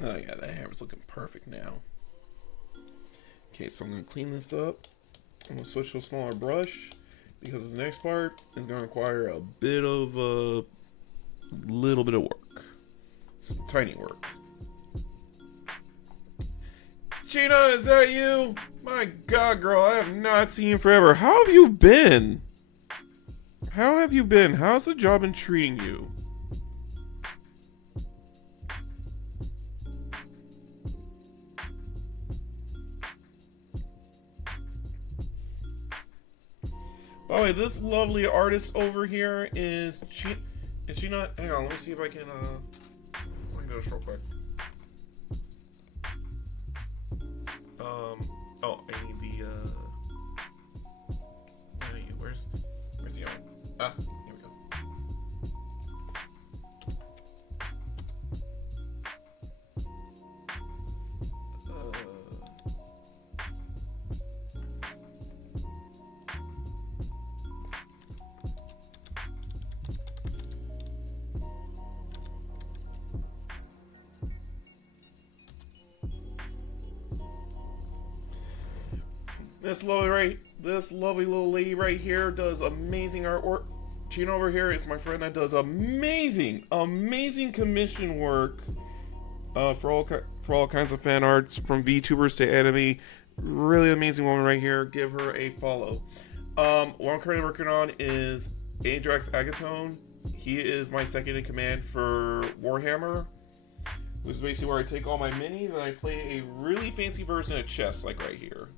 Oh yeah, that hammer's looking perfect now. Okay, so I'm going to clean this up. I'm going to switch to a smaller brush because this next part is going to require a little bit of work. Some tiny work. Gina, is that you? My God, girl, I have not seen you forever. How have you been? How's the job been treating you? By the way, this lovely artist over here is she not? Hang on, let me see if I can let me do this real quick. Oh, I need the where's the going? Ah, here we go. This lovely little lady right here does amazing artwork. Gina over here is my friend that does amazing commission work for all kinds of fan arts, from VTubers to anime. Really amazing woman right here. Give her a follow. What I'm currently working on is Adrax Agatone. He is my second in command for Warhammer, which is basically where I take all my minis and I play a really fancy version of chess, like right here.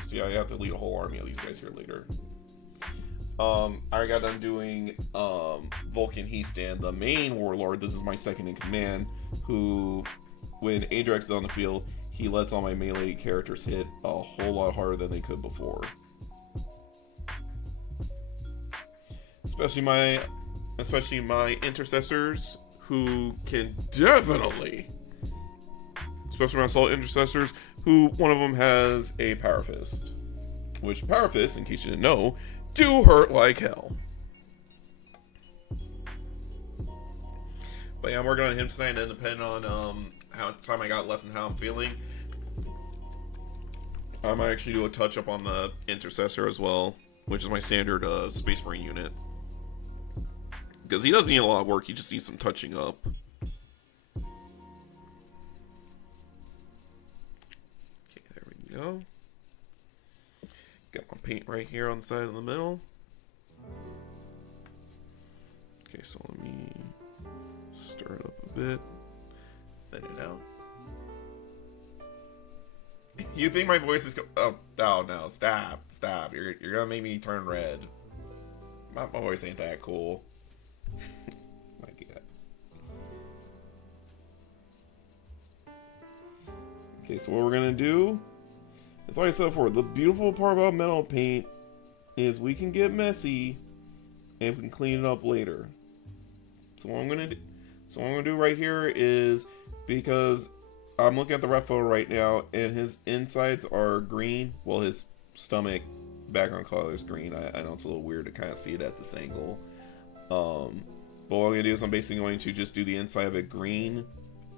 See, I have to lead a whole army of these guys here later. I got done doing Vulcan Heastan, the main warlord. This is my second in command, who when Adrax is on the field, he lets all my melee characters hit a whole lot harder than they could before. Especially my intercessors, who can definitely, especially my assault intercessors, who one of them has a power fist, which power fists, in case you didn't know, do hurt like hell. But yeah, I'm working on him tonight, and depending on how much time I got left and how I'm feeling, I might actually do a touch up on the intercessor as well, which is my standard Space Marine unit. Because he doesn't need a lot of work, he just needs some touching up. Okay, there we go. Got my paint right here on the side in the middle. Okay, so let me stir it up a bit. Thin it out. You think my voice is oh no, stop. You're gonna make me turn red. My voice ain't that cool. My God. Okay, so what we're gonna do is, like I said before, the beautiful part about metal paint is we can get messy and we can clean it up later. So what I'm gonna do right here is, because I'm looking at the ref photo right now, and his insides are green. Well, his stomach background color is green. I know it's a little weird to kind of see it at this angle. But what I'm going to do is I'm basically going to just do the inside of it green,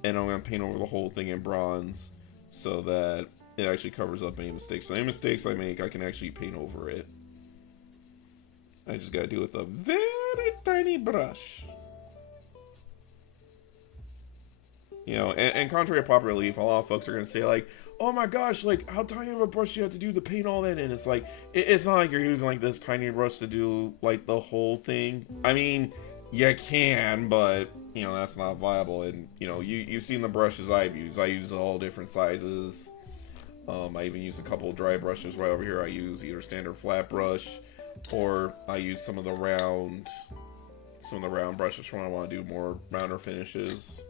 and I'm going to paint over the whole thing in bronze so that it actually covers up any mistakes. So any mistakes I make, I can actually paint over it. I just got to do it with a very tiny brush. You know, and contrary to popular belief, a lot of folks are going to say, like, oh my gosh, like, how tiny of a brush do you have to do to paint all that in? It's like, it's not like you're using, like, this tiny brush to do, like, the whole thing. I mean, you can, but, you know, that's not viable. And, you know, you've seen the brushes I've used. I use all different sizes. I even use a couple of dry brushes right over here. I use either standard flat brush, or I use some of the round brushes when I want to do more rounder finishes.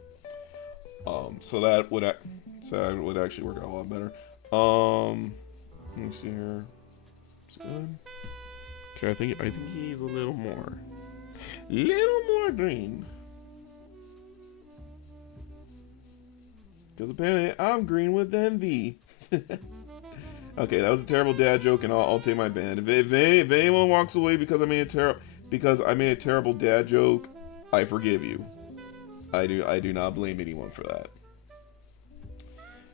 So that would actually work out a lot better. Let me see here. Is it good? Okay, I think he needs a little more green. Because apparently I'm green with envy. Okay, that was a terrible dad joke, and I'll take my ban. If anyone walks away because I made a terrible dad joke, I forgive you. I do not blame anyone for that.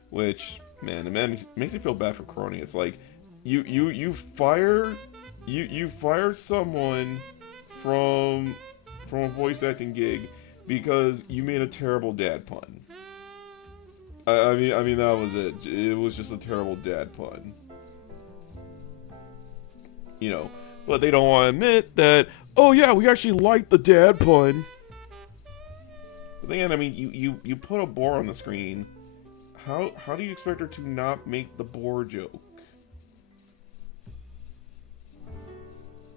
Which, man, it makes me feel bad for Crony. It's like you fire someone from a voice acting gig because you made a terrible dad pun. I mean that was it. It was just a terrible dad pun. You know, but they don't want to admit that, oh yeah, we actually liked the dad pun. But then again, I mean, you put a boar on the screen. How do you expect her to not make the boar joke?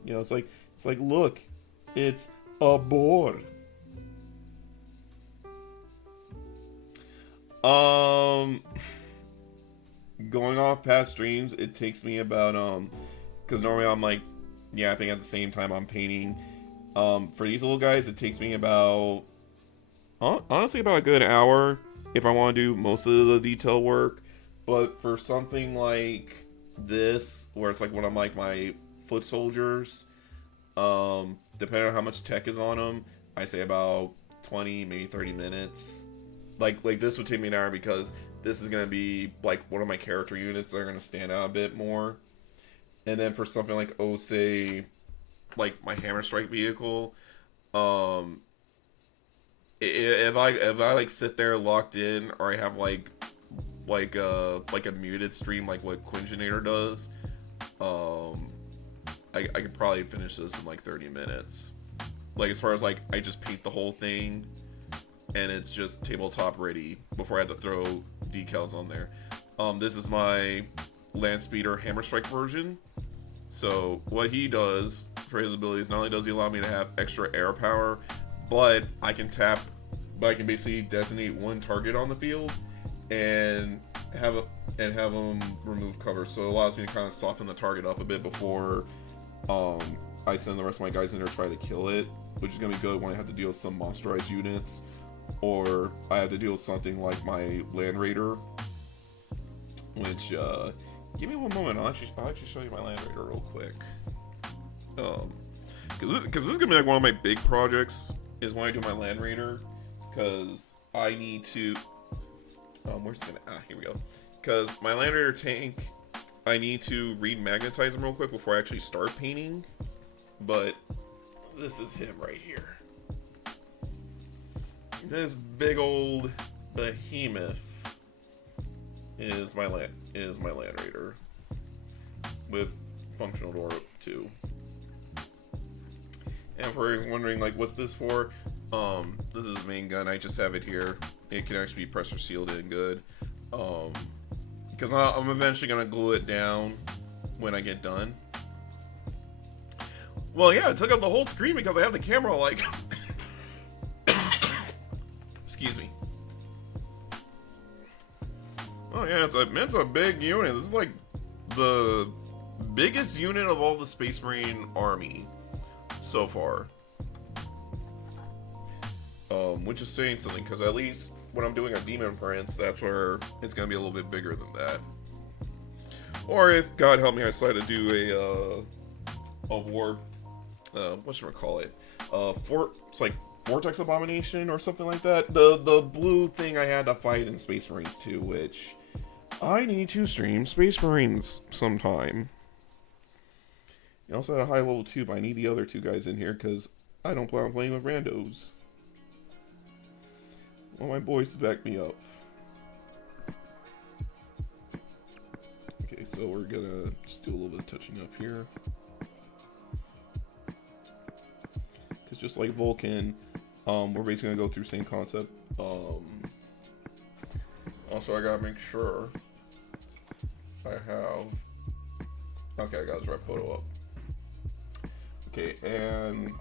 You know, it's like look, it's a boar. Going off past streams, it takes me about because normally I'm like yapping at the same time I'm painting. For these little guys, it takes me about honestly about a good hour if I want to do most of the detail work. But for something like this, where it's like one of my foot soldiers, depending on how much tech is on them, I say about 20, maybe 30 minutes. Like this would take me an hour because this is going to be like one of my character units that are going to stand out a bit more. And then for something like, say, like my hammer strike vehicle, if I like sit there locked in, or I have like a muted stream like what Quingenator does, I could probably finish this in like 30 minutes. Like as far as like I just paint the whole thing and it's just tabletop ready before I have to throw decals on there. This is my Landspeeder Hammer Strike version. So what he does for his abilities, not only does he allow me to have extra air power, but I can basically designate one target on the field, and have them remove cover. So it allows me to kind of soften the target up a bit before I send the rest of my guys in there to try to kill it, which is gonna be good when I have to deal with some monsterized units, or I have to deal with something like my Land Raider. Which give me one moment. I'll actually show you my Land Raider real quick. Because this is gonna be like one of my big projects is when I do my Land Raider, because I need to where's it gonna here we go. Because my Land Raider tank, I need to remagnetize him real quick before I actually start painting. But this is him right here. This big old behemoth is my Land Raider with functional door too. And for anyone wondering, like, what's this for? This is his main gun. I just have it here. It can actually be pressure sealed in good. Because I'm eventually gonna glue it down when I get done. Well, yeah, it took up the whole screen because I have the camera like. Excuse me. Oh yeah, it's a big unit. This is like the biggest unit of all the Space Marine army so far. Which is saying something, because at least when I'm doing a Demon Prince, that's where it's going to be a little bit bigger than that. Or if, God help me, I decide to do a war, whatchamacallit, it's like Vortex Abomination or something like that. The blue thing I had to fight in Space Marines 2, which I need to stream Space Marines sometime. You also had a high level 2, but I need the other 2 guys in here because I don't plan on playing with randos. I want my boys to back me up. Okay, so we're gonna just do a little bit of touching up here. Because just like Vulcan, we're basically gonna go through the same concept. Also, I gotta make sure I have. Okay, I got his right photo up. Okay, and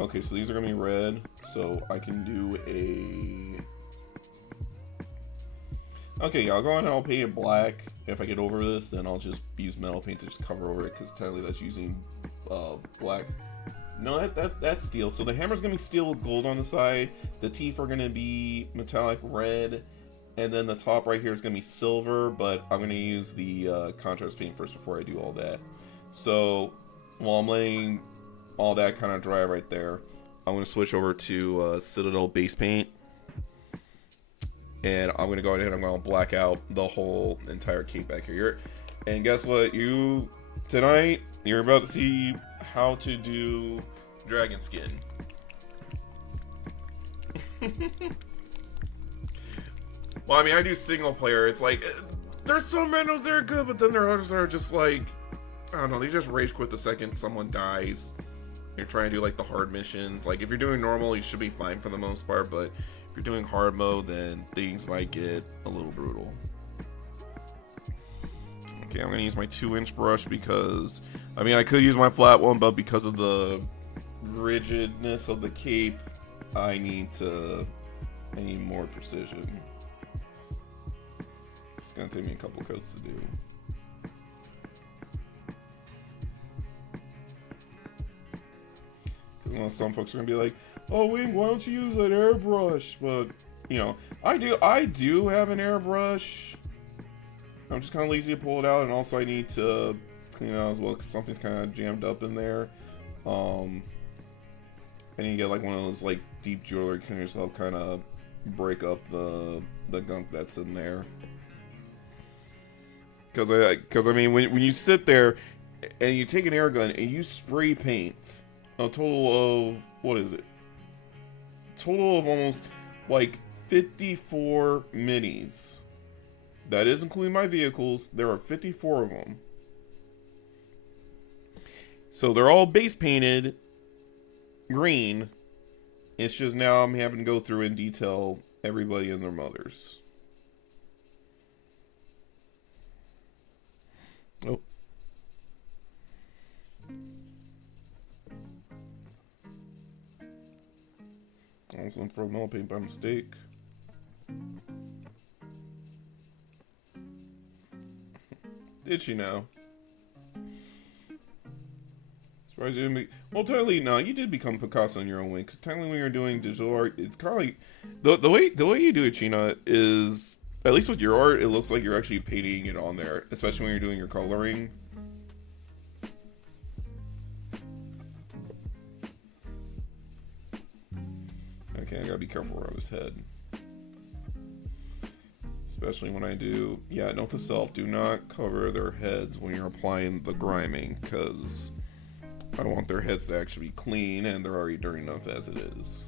okay, so these are gonna be red, so I can do a. Okay, yeah, I'll go ahead and I'll paint it black. If I get over this, then I'll just use metal paint to just cover over it, because technically that's using black. No, that's steel. So the hammer's gonna be steel with gold on the side. The teeth are gonna be metallic red, and then the top right here is gonna be silver. But I'm gonna use the contrast paint first before I do all that. So while I'm letting all that kind of dry right there, I'm gonna switch over to Citadel Base paint, and I'm gonna go ahead and I'm gonna black out the whole entire cape back here. And guess what? Tonight you're about to see how to do dragon skin. Well, I mean, I do single player. It's like there's some randos that are good, but then there are others that are just like, I don't know, they just rage quit the second someone dies. You're trying to do like the hard missions. Like if you're doing normal, you should be fine for the most part, but if you're doing hard mode, then things might get a little brutal. Okay, I'm gonna use my 2-inch brush because, I mean, I could use my flat one, but because of the rigidness of the cape, I need more precision. It's gonna take me a couple coats to do. Because some folks are gonna be like, "Oh, Wing, why don't you use an airbrush?" But you know, I do have an airbrush. I'm just kind of lazy to pull it out, and also I need to clean it out as well because something's kind of jammed up in there. And you get like one of those like deep jewelry cleaners that'll kind of break up the gunk that's in there. Because I mean, when you sit there and you take an air gun and you spray paint a total of, what is it? Total of almost like 54 minis. That is including my vehicles. There are 54 of them. So they're all base painted green. It's just now I'm having to go through and detail everybody and their mothers. Oh. I was going to throw metal paint by mistake. Did she now? Surprised you didn't be... Well, technically, no, you did become Picasso in your own way, because technically when you're doing digital art, it's kind of like... The way you do it, China, is... At least with your art, it looks like you're actually painting it on there, especially when you're doing your coloring. Okay, I gotta be careful around his head. Especially when I do... Yeah, note to self, do not cover their heads when you're applying the griming, because I want their heads to actually be clean, and they're already dirty enough as it is.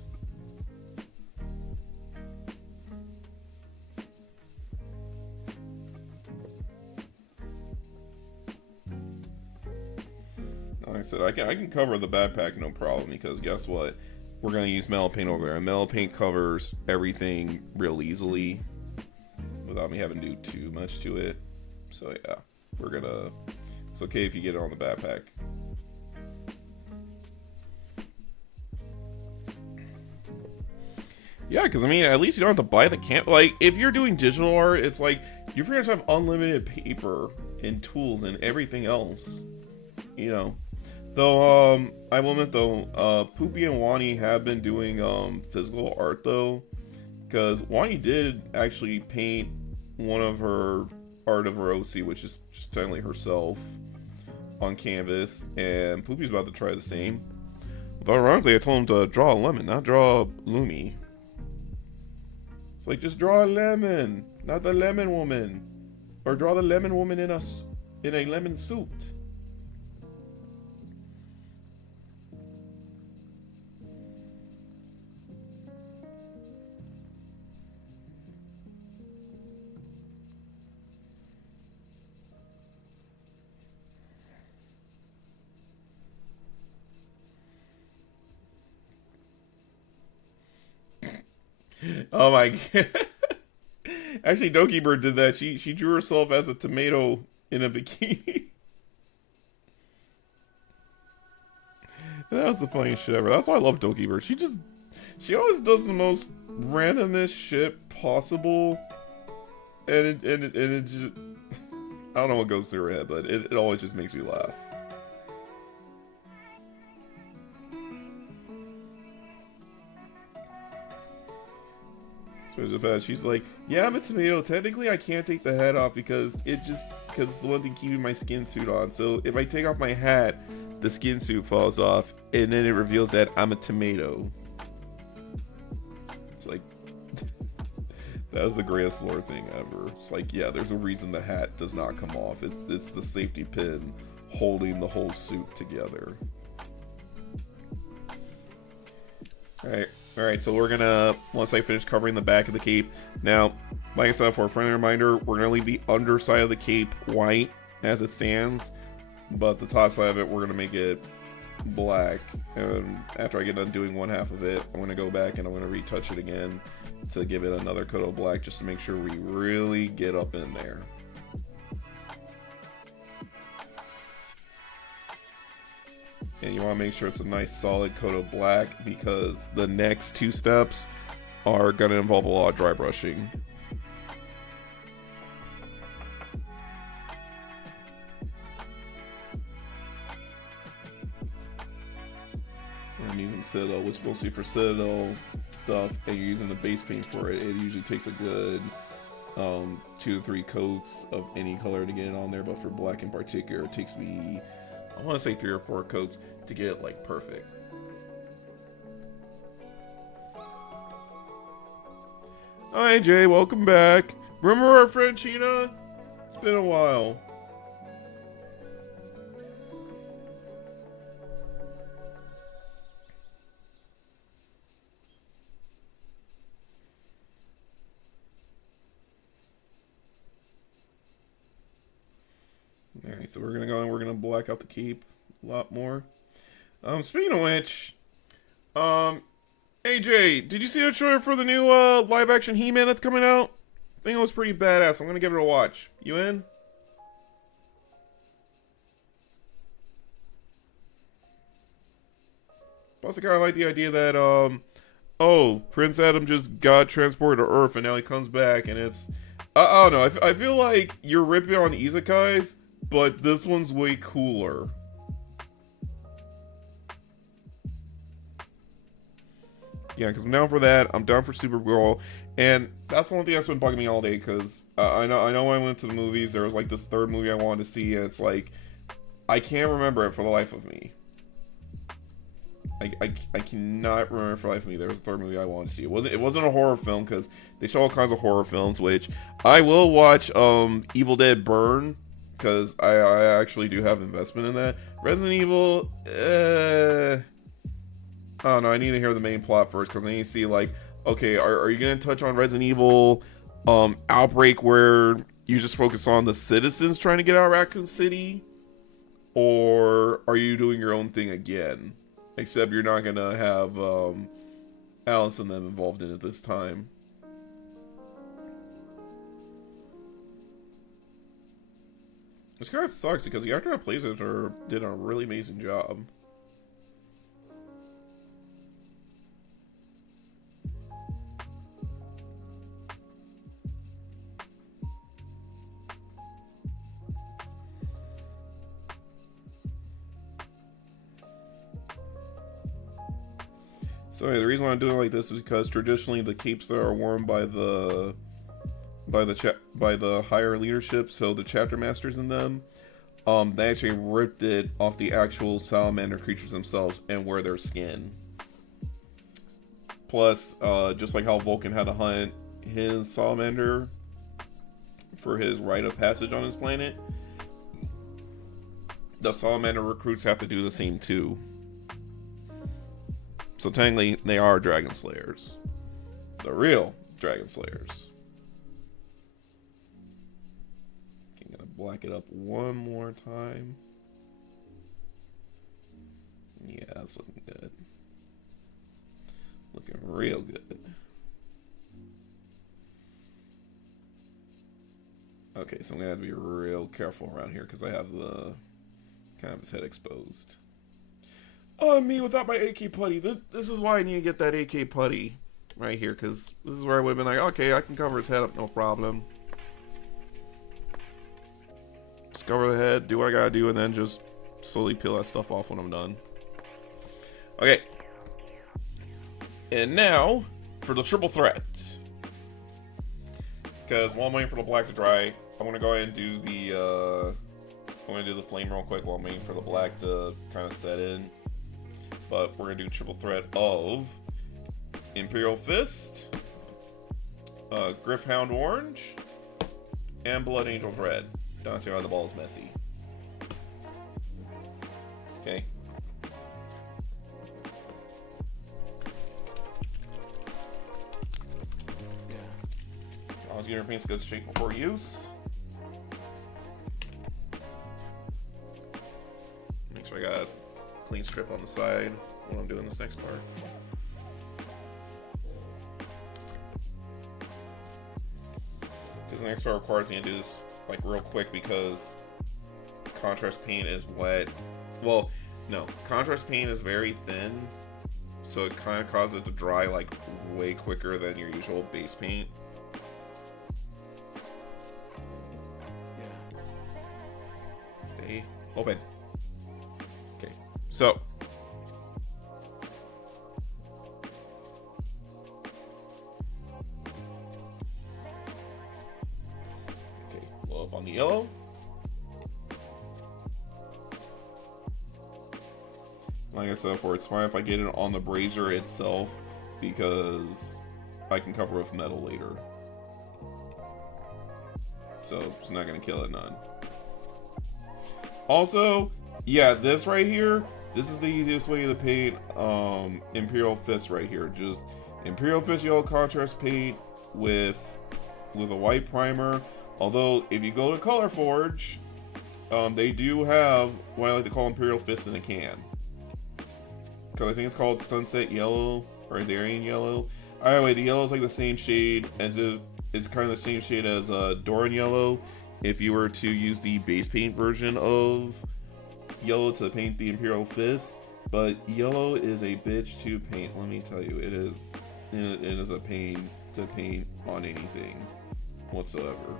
Like I said, I can cover the backpack no problem, because guess what? We're going to use metal paint over there. And metal paint covers everything real easily without me having to do too much to it. So yeah, we're going to... It's okay if you get it on the backpack. Yeah, because I mean, at least you don't have to buy the camp. Like, if you're doing digital art, it's like you pretty much have unlimited paper and tools and everything else. You know. Though, I will admit though, Poopy and Wani have been doing, physical art though. Because Wani did actually paint one of her art of her OC, which is just technically herself, on canvas. And Poopy's about to try the same. Though, ironically, I told him to draw a lemon, not draw a Lumi. It's like, just draw a lemon, not the lemon woman. Or draw the lemon woman in a lemon suit. Oh my god. Actually, Doki Bird did that. She drew herself as a tomato in a bikini. That was the funniest shit ever. That's why I love Doki Bird. She always does the most randomest shit possible. And it just... I don't know what goes through her head, but it always just makes me laugh. So the fact she's like, yeah, I'm a tomato. Technically, I can't take the head off because it's the one thing keeping my skin suit on. So if I take off my hat, the skin suit falls off, and then it reveals that I'm a tomato. It's like, that was the greatest lore thing ever. It's like, yeah, there's a reason the hat does not come off. It's the safety pin holding the whole suit together. Alright, so we're gonna, once I finish covering the back of the cape, now, like I said, for a friendly reminder, we're gonna leave the underside of the cape white as it stands, but the top side of it, we're gonna make it black, and after I get done doing one half of it, I'm gonna go back and I'm gonna retouch it again to give it another coat of black, just to make sure we really get up in there. And you want to make sure it's a nice solid coat of black, because the next two steps are going to involve a lot of dry brushing. I'm using Citadel, which mostly for Citadel stuff, and you're using the base paint for it. It usually takes a good 2 to 3 coats of any color to get it on there, but for black in particular, it takes me, I want to say 3 or 4 coats to get it like perfect. Hi Jay, welcome back. Remember our friend China? It's been a while. Alright, so we're gonna go and we're gonna black out the cape a lot more. Speaking of which, AJ, did you see the trailer for the new live action He-Man that's coming out? I think it was pretty badass. I'm gonna give it a watch. You in? Plus, I kind of like the idea that oh, Prince Adam just got transported to Earth and now he comes back and it's, I don't know. I feel like you're ripping on isekais, but this one's way cooler. Yeah, because I'm down for that. I'm down for Supergirl, and that's the only thing that's been bugging me all day. Because I know when I went to the movies, there was like this third movie I wanted to see, and it's like I can't remember it for the life of me. I cannot remember for the life of me. There was a third movie I wanted to see. It wasn't a horror film, because they show all kinds of horror films, which I will watch. Evil Dead Burn, because I actually do have investment in that. Resident Evil, I don't know. I need to hear the main plot first, because I need to see, like, okay, are you going to touch on Resident Evil Outbreak, where you just focus on the citizens trying to get out of Raccoon City? Or are you doing your own thing again? Except you're not going to have Alice and them involved in it this time. Which kind of sucks, because the actor that plays it did a really amazing job. So yeah, the reason why I'm doing it like this is because traditionally the capes that are worn by the higher leadership, so the chapter masters in them, they actually ripped it off the actual salamander creatures themselves and wear their skin. Plus, just like how Vulcan had to hunt his salamander for his rite of passage on his planet, the salamander recruits have to do the same too. So technically, they are Dragon Slayers. The real Dragon Slayers. Okay, I'm gonna black it up one more time. Yeah, that's looking good. Looking real good. Okay, so I'm gonna have to be real careful around here because I have the kind of his head exposed. Oh, me without my AK putty. This is why I need to get that AK putty right here, because this is where I would have been like, okay, I can cover his head up, no problem. Just cover the head, do what I gotta do, and then just slowly peel that stuff off when I'm done. Okay. And now, for the triple threat. Because while I'm waiting for the black to dry, I'm going to go ahead and do the, I'm going to do the flame real quick while I'm waiting for the black to kind of set in. But we're going to do triple threat of Imperial Fist, Gyph-hound Orange, and Blood Angels Red. Don't see how the ball is messy. Okay. Always get your paints good shake before use. Make sure I got a clean strip on the side when I'm doing this next part. Because the next part requires me to do this like real quick because contrast paint is wet. Well, no, contrast paint is very thin, so it kind of causes it to dry like way quicker than your usual base paint. Stay open. Okay, so blow up on the yellow. Like I said before, it's fine if I get it on the brazier itself because I can cover with metal later. So it's not going to kill it none. Also, yeah, this right here, this is the easiest way to paint Imperial Fist right here. Just Imperial Fist yellow contrast paint with a white primer. Although, if you go to Color Forge, they do have what I like to call Imperial Fist in a can. Because I think it's called Sunset Yellow or Darien Yellow. Either way, the yellow is like the same shade as if it's kind of the same shade as Doran Yellow. If you were to use the base paint version of yellow to paint the Imperial Fist, but yellow is a bitch to paint. Let me tell you, it is a pain to paint on anything whatsoever.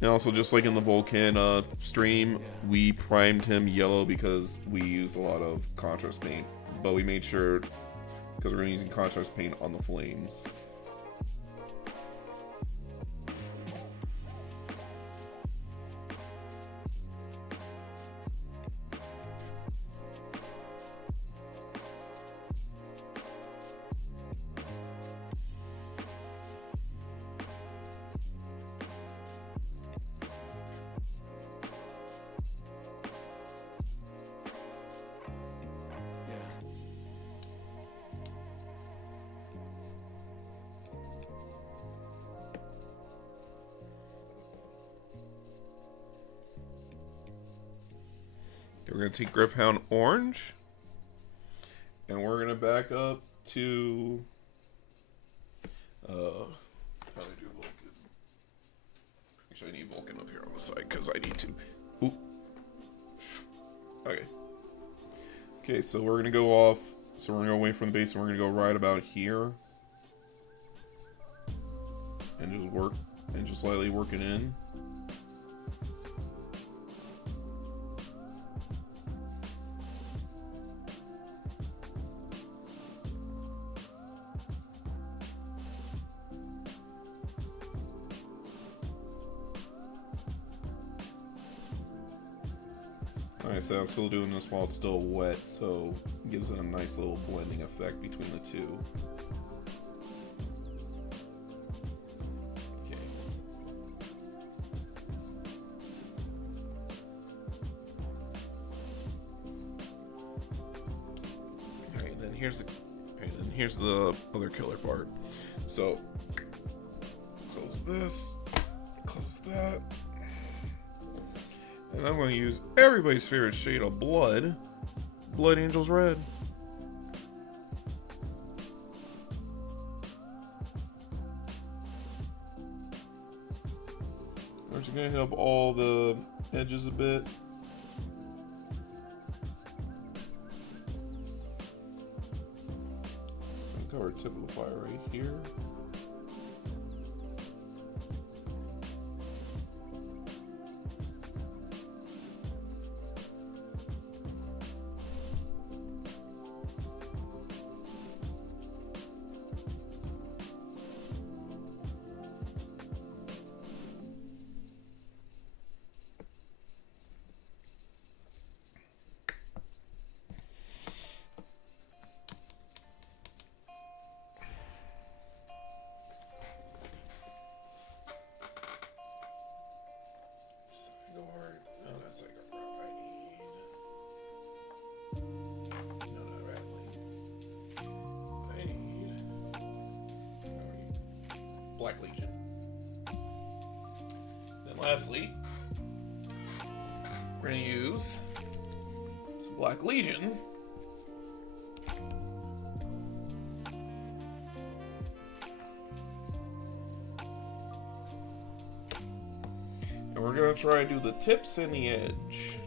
And also, just like in the Vulcan stream, we primed him yellow because we used a lot of contrast paint. But we made sure, because we're using contrast paint on the flames. We're going to take Gyph-hound Orange, and we're going to back up to, how do I do Vulcan? Actually, I need Vulcan up here on the side, because I need to. Ooh. Okay. Okay, so we're going to go off, so we're going to go away from the base, and we're going to go right about here. And just work, and just slightly work it in. Like I said, I'm still doing this while it's still wet, so it gives it a nice little blending effect between the two. Okay. Alright, then here's the other killer part. So close this, close that. And I'm going to use everybody's favorite shade of blood, Blood Angels Red. I'm just going to hit up all the edges a bit. Just going to cover the tip of the fire right here. Black Legion. Then lastly, we're going to use some Black Legion. And we're going to try to do the tips and the edge.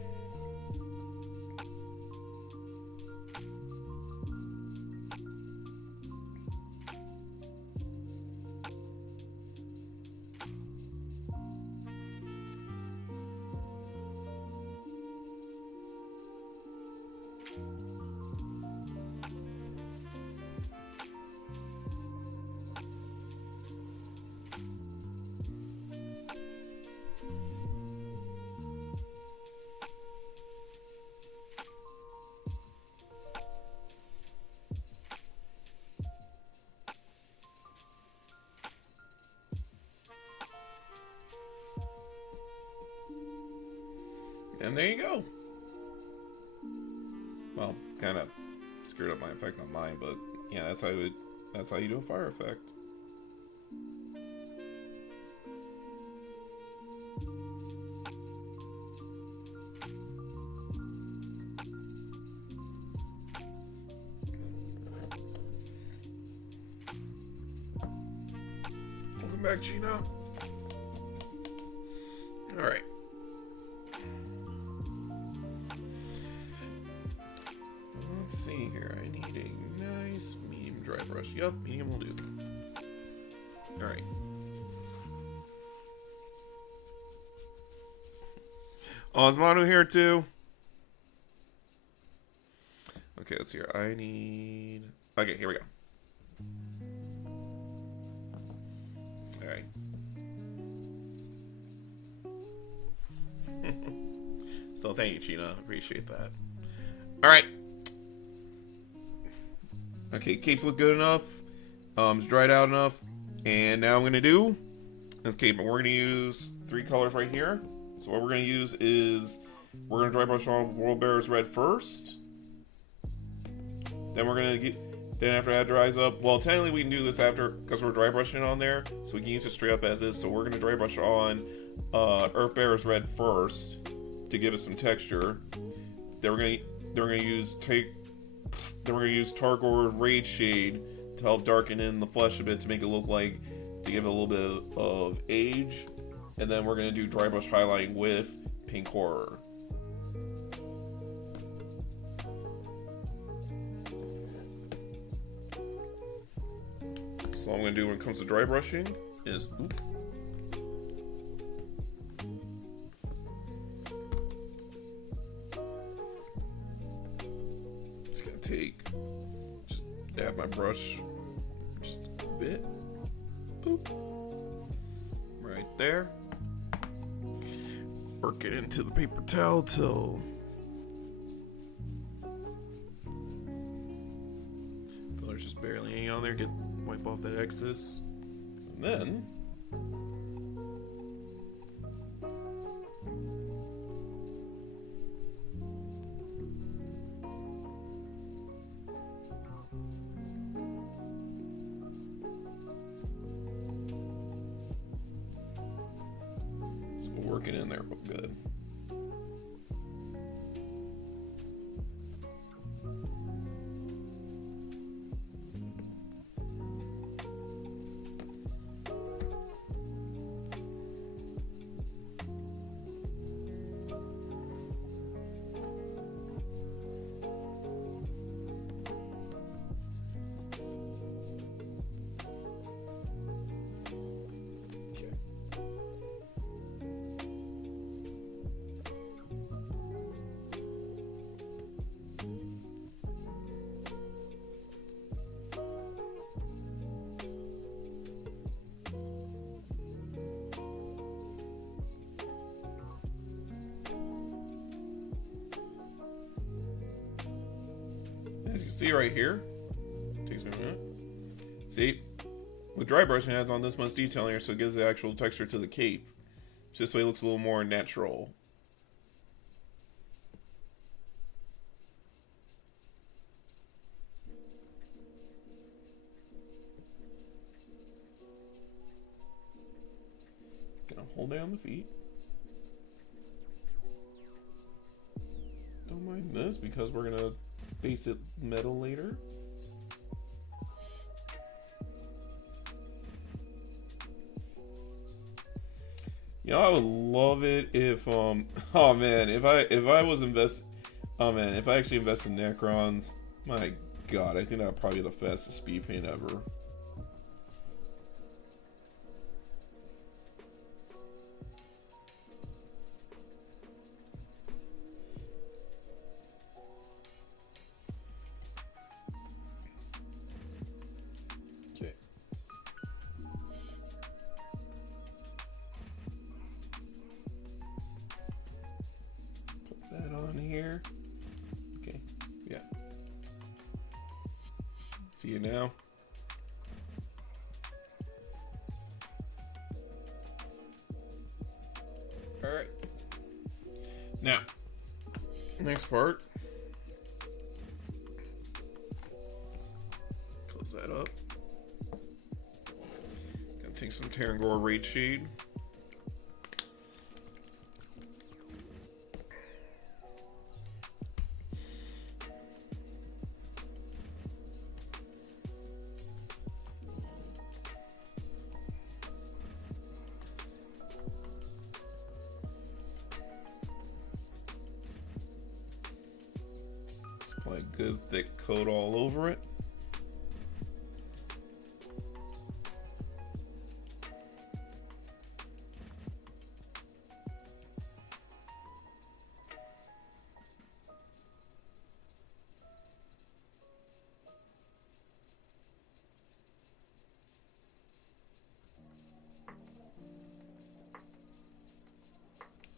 And there you go. Well, kind of screwed up my effect on mine, but yeah, that's how you do a fire effect. Welcome back, Gina. All right. Let's see here. I need a nice medium dry brush. Yup, medium will do. Alright. Oh, is Manu here too? Okay, let's see here. I need... Okay, here we go. Alright. So thank you, Chena. Appreciate that. Alright. Okay, capes look good enough. It's dried out enough. And now I'm going to do this cape. And we're going to use 3 colors right here. So what we're going to use is... We're going to dry brush on World Bearer's Red first. Then we're going to get... Then after that dries up... Well, technically we can do this after... Because we're dry brushing on there. So we can use it straight up as is. So we're going to dry brush on Earth Bearer's Red first. To give it some texture. Then we're going to use... Then we're going to use Targor Rageshade to help darken in the flesh a bit to make it look like... To give it a little bit of age. And then we're going to do dry brush highlighting with Pink Horror. So all I'm going to do when it comes to dry brushing is... Just going to just dab my brush just a bit. Boop. Right there. Work it into the paper towel till there's just barely any on there. Wipe off that excess. And then work it in there real good. As you can see right here, takes me a minute. See, with dry brushing, it adds on this much detail here, so it gives the actual texture to the cape. So this way it looks a little more natural. Gonna hold down the feet. Don't mind this because we're gonna base it metal later. You know, I would love it if oh man, if I actually invest in Necrons, my god, I think that would probably be the fastest speed paint ever. Here. Okay, yeah. See you now. Alright. Now, next part. Close that up. Gonna take some Targor Rageshade. Apply a good thick coat all over it.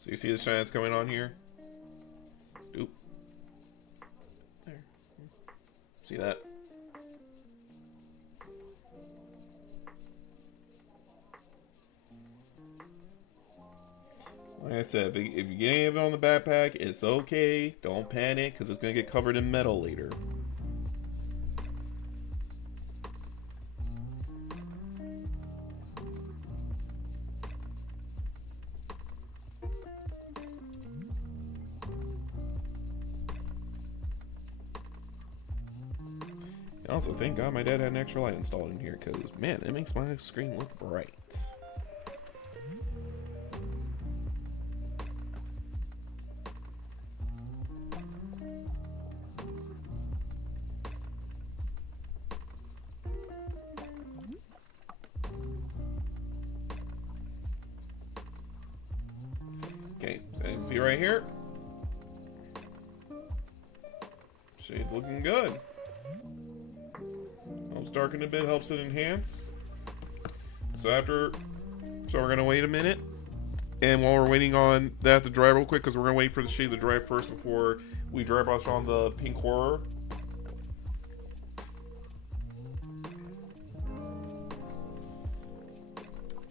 So you see the shine that's coming on here? Oop. There. See that? Like I said, if you get any of it on the backpack, it's okay. Don't panic, because it's going to get covered in metal later. And also, thank God my dad had an extra light installed in here, because, man, it makes my screen look bright. Okay, so you see right here? Shade's looking good. Helps darken a bit, helps it enhance. So we're gonna wait a minute. And while we're waiting on that to dry real quick, because we're gonna wait for the shade to dry first before we dry brush on the pink horror.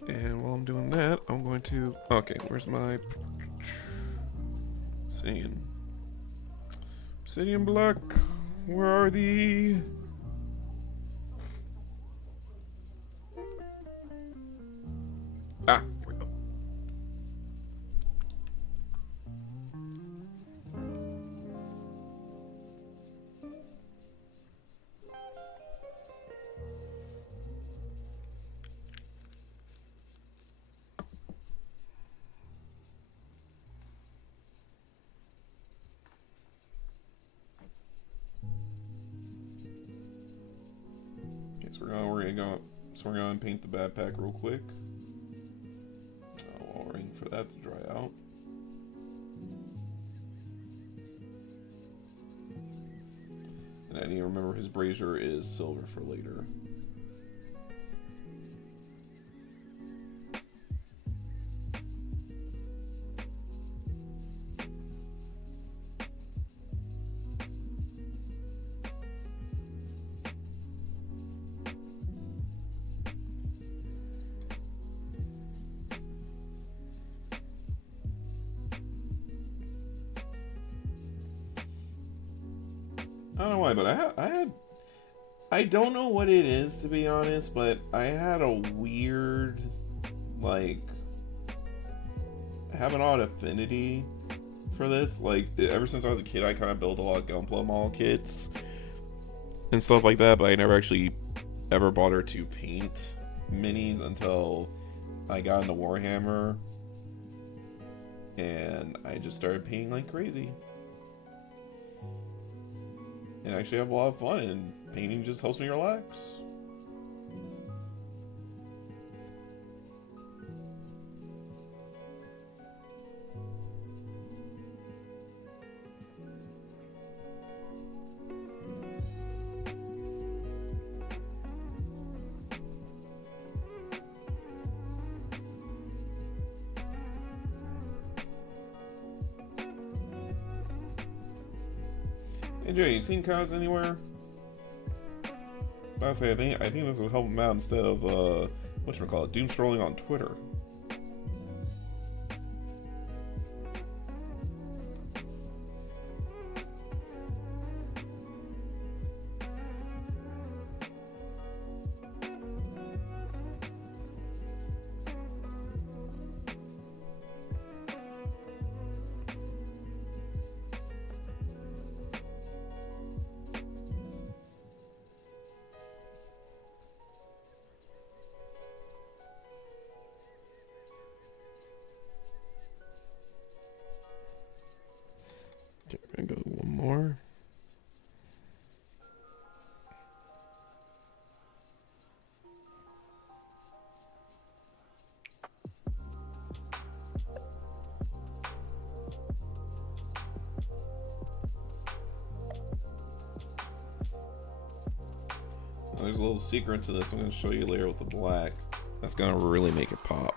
And while I'm doing that, I'm going to... Okay, where's my... Obsidian block. Where are the... Ah, here we go. So we're gonna paint the backpack real quick. While we're waiting for that to dry out. And I need to remember his brazier is silver for later. I don't know why, but I don't know what it is, to be honest, but I had a weird, like, I have an odd affinity for this. Like, ever since I was a kid, I kind of built a lot of Gunpla Mall kits and stuff like that, but I never actually ever bothered to paint minis until I got into Warhammer, and I just started painting like crazy. And I actually have a lot of fun, and painting just helps me relax. Hey Jay, you seen Kaz anywhere? I say I think this would help him out instead of whatchamacallit, doom strolling on Twitter. Okay, we're gonna go one more. There's a little secret to this I'm going to show you later with the black. That's going to really make it pop.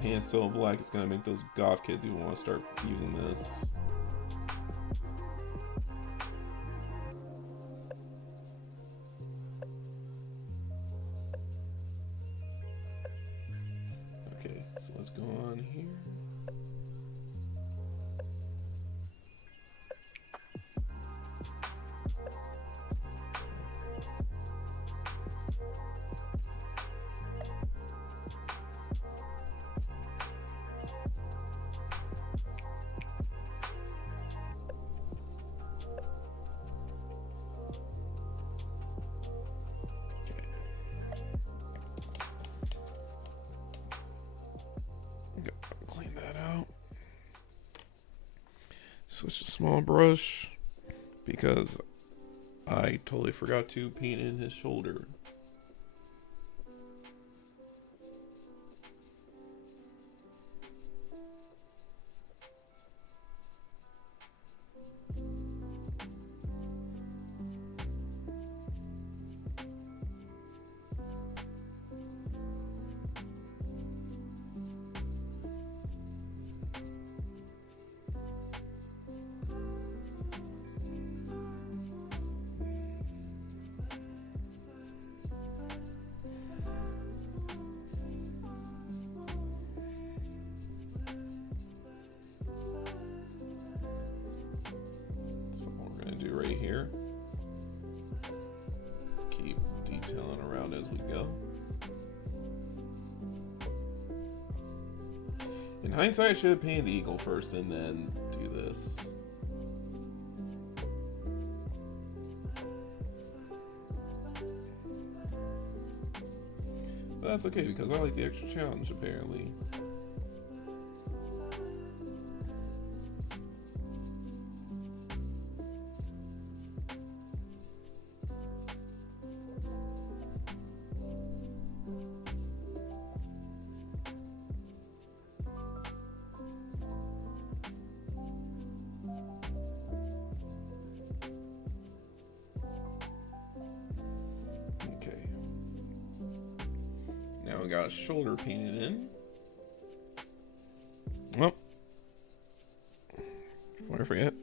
paint it so black, it's gonna make those goth kids even want to start using this. Okay, so let's go on here. Clean that out. Switch to small brush because I totally forgot to paint in his shoulder. Right here. Just keep detailing around as we go. In hindsight, I should have painted the eagle first and then do this. But that's okay because I like the extra challenge apparently. Now we got a shoulder painted in. Well, before I forget.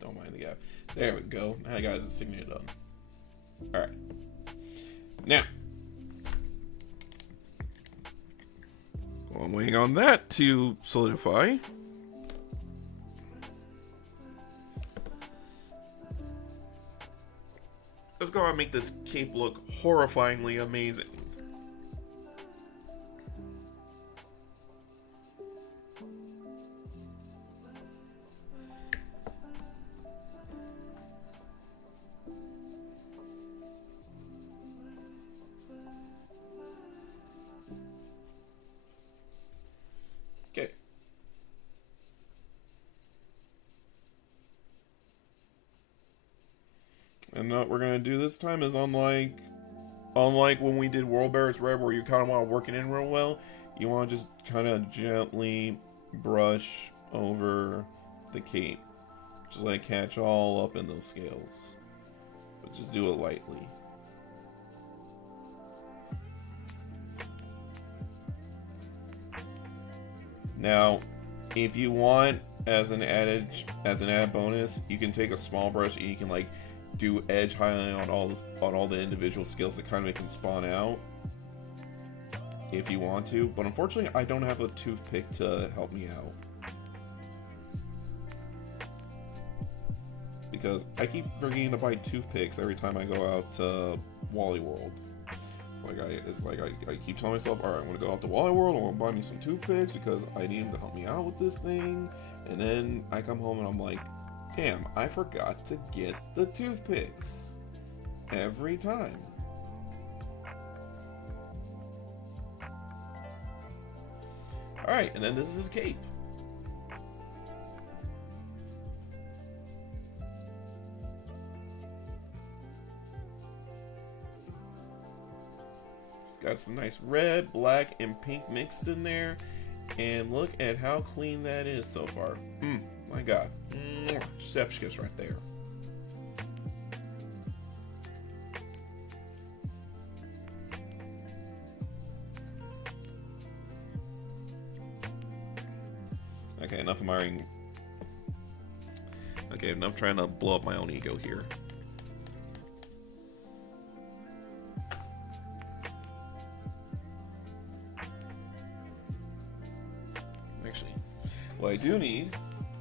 Don't mind the gap. There we go. Now I got his insignia done. Alright. Now, I'm waiting on that to solidify. Let's go and make this cape look horrifyingly amazing. Okay. And what we're gonna do this time is unlike when we did World Bearers Red, where you kind of want to work it in real well, you want to just kind of gently brush over the cape, just like catch all up in those scales, but just do it lightly. Now, if you want, as an added bonus, you can take a small brush and you can like do edge highlighting on all the individual skills that kind of make them spawn out, if you want to. But unfortunately, I don't have a toothpick to help me out because I keep forgetting to buy toothpicks every time I go out to Wally World. I keep telling myself, all right, I'm gonna go out to Wally World, I'm gonna buy me some toothpicks because I need them to help me out with this thing. And then I come home and I'm like, damn, I forgot to get the toothpicks every time. All right, and then this is his cape. got some nice red, black, and pink mixed in there. And look at how clean that is so far. My God. Chef's kiss right there. Okay, enough of my... Okay, enough trying to blow up my own ego here. Actually, what I do need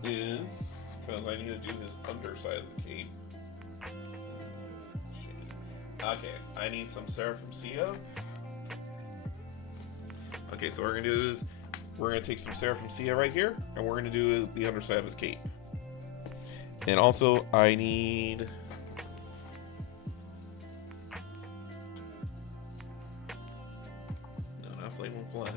is, because I need to do his underside of the cape. Okay, I need some Seraphim Sia. Okay, so what we're going to do is, we're going to take some Seraphim Sia right here, and we're going to do the underside of his cape. And also, I need... No, not Flaming Flesh.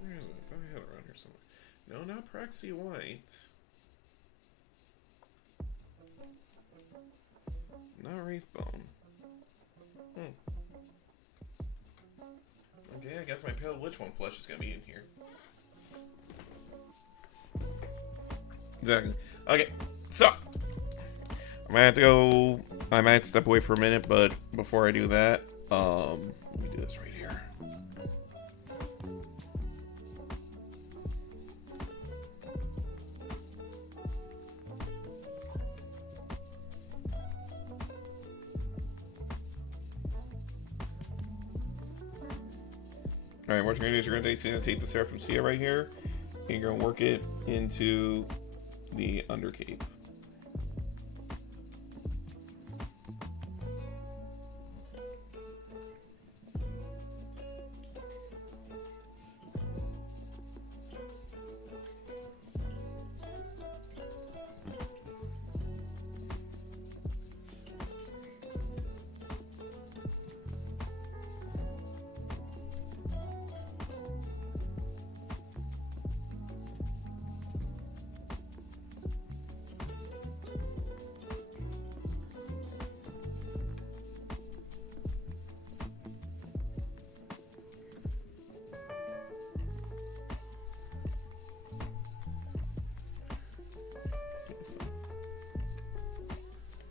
Where is it? I thought I had it around here somewhere. No, not Praxi White. Not Wraithbone. Okay, I guess my Pale Witch One Flesh is gonna be in here. Exactly. Okay, so I might have to go. I might step away for a minute, but before I do that, let me do this right here. Alright, what you're going to do is you're going to take the Seraphim Sia right here, and you're going to work it into the undercape.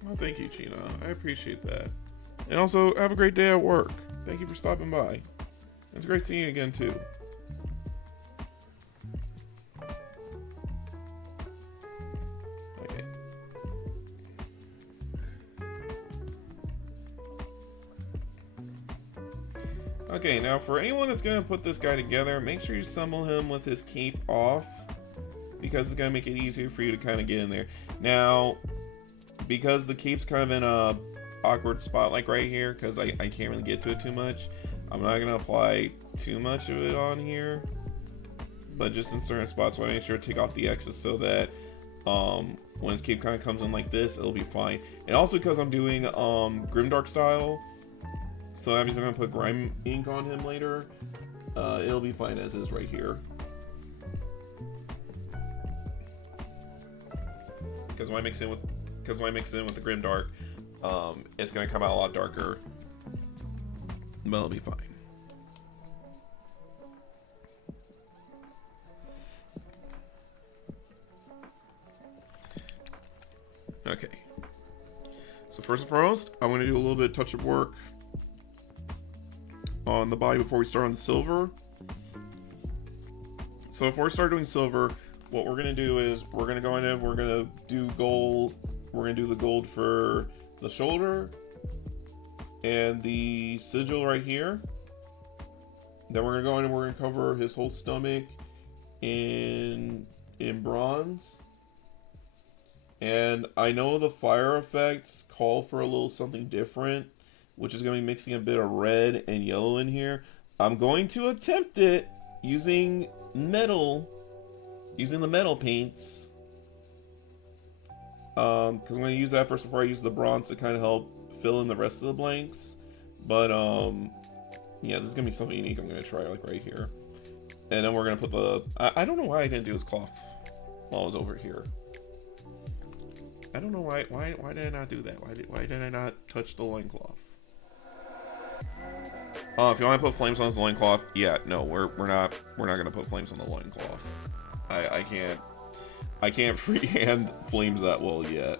Well, thank you, Gina. I appreciate that. And also, have a great day at work. Thank you for stopping by. It's great seeing you again, too. Okay. Okay, now for anyone that's going to put this guy together, make sure you summon him with his cape off, because it's going to make it easier for you to kind of get in there. Now, because the cape's kind of in a awkward spot like right here, because I can't really get to it too much, I'm not going to apply too much of it on here, but just in certain spots, I make sure to take off the excess so that when his cape kind of comes in like this, it'll be fine. And also because I'm doing Grimdark style, so that means I'm going to put Grime ink on him later, it'll be fine as is right here. Because when I mix in with the Grimdark, it's going to come out a lot darker, but it'll be fine. Okay. So first and foremost, I want to do a little bit of touch-up work on the body before we start on the silver. So before we start doing silver, what we're going to do is we're going to go in and we're going to do gold. We're going to do the gold for the shoulder and the sigil right here. Then we're going to go in and we're going to cover his whole stomach in bronze. And I know the fire effects call for a little something different, which is going to be mixing a bit of red and yellow in here. I'm going to attempt it using the metal paints. Because I'm going to use that first before I use the bronze to kind of help fill in the rest of the blanks. But, yeah, this is going to be something unique I'm going to try, like, right here. And then we're going to put the... I don't know why I didn't do this cloth while I was over here. I don't know why did I not do that? Why did I not touch the loincloth? If you want to put flames on the loincloth, yeah, no, we're not gonna put flames on the loincloth. I can't freehand flames that well yet.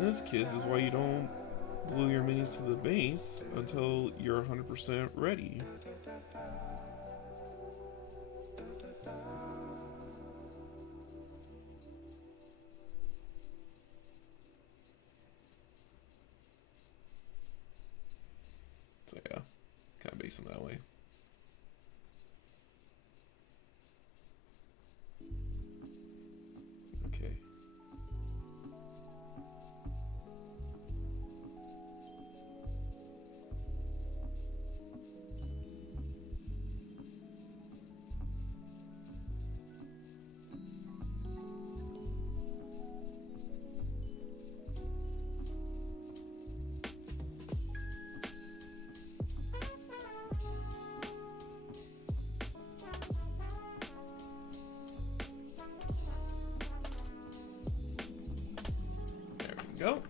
This, kids, is why you don't glue your minis to the base until you're 100% ready. So yeah, kind of base them that way. Okay. Go.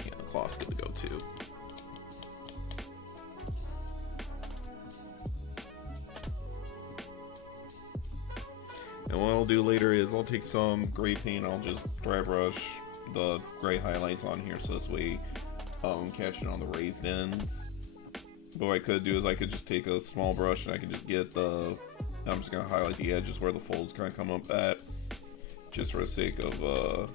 Yeah, the cloth's good to go too. And what I'll do later is I'll take some gray paint, I'll just dry brush the gray highlights on here so this way catching on the raised ends. But what I could do is I could just take a small brush and I can just get the, I'm just gonna highlight the edges where the folds kind of come up at, just for the sake of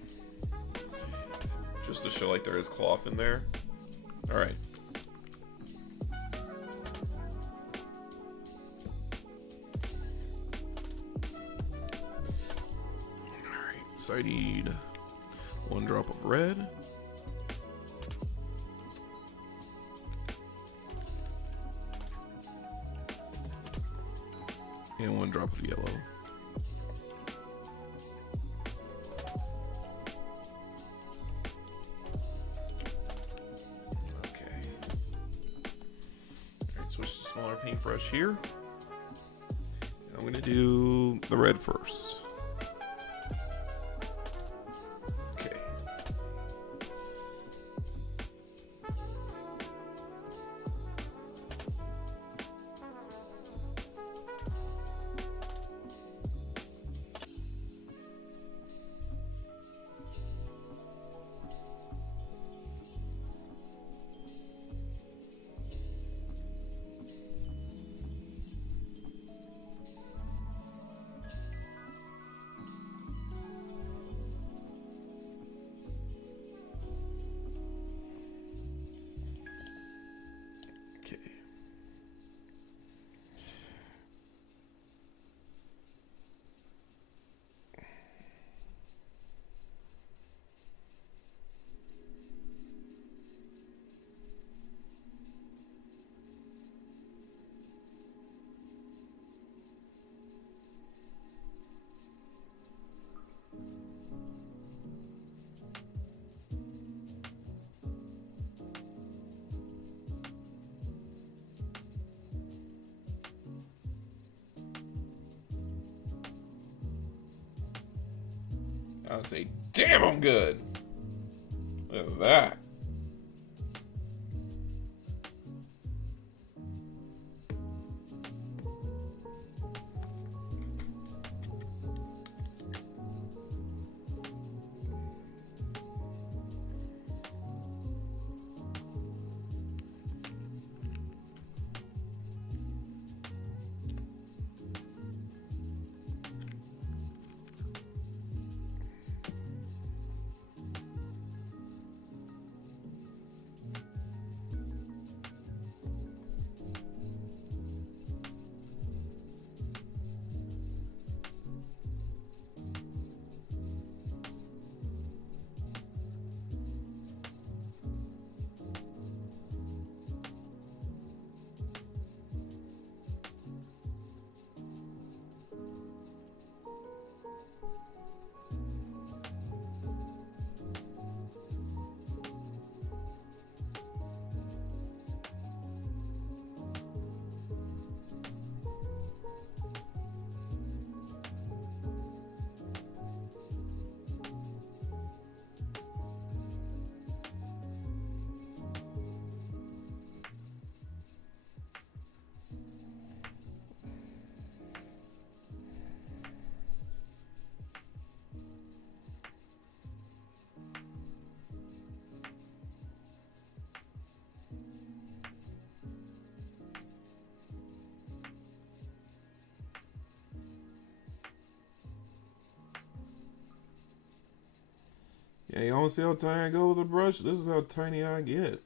just to show like there is cloth in there. All right. So I need 1 drop of red. And 1 drop of yellow. Okay. Alright, switch to smaller paintbrush here. I'm gonna do the red first. I would say, damn, I'm good. Look at that. Yeah, you want to see how tiny I go with a brush? This is how tiny I get.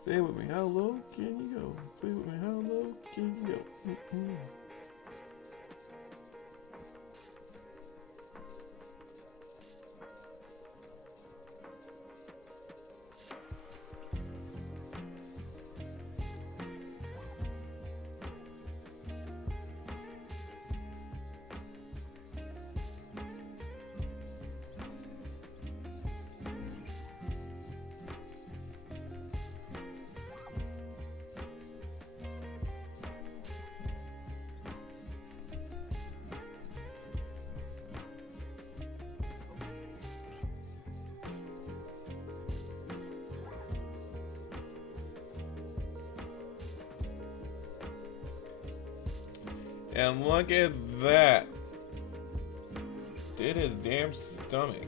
Say it with me, how low can you go? Say it with me, how low can you go? And look at that. Did his damn stomach.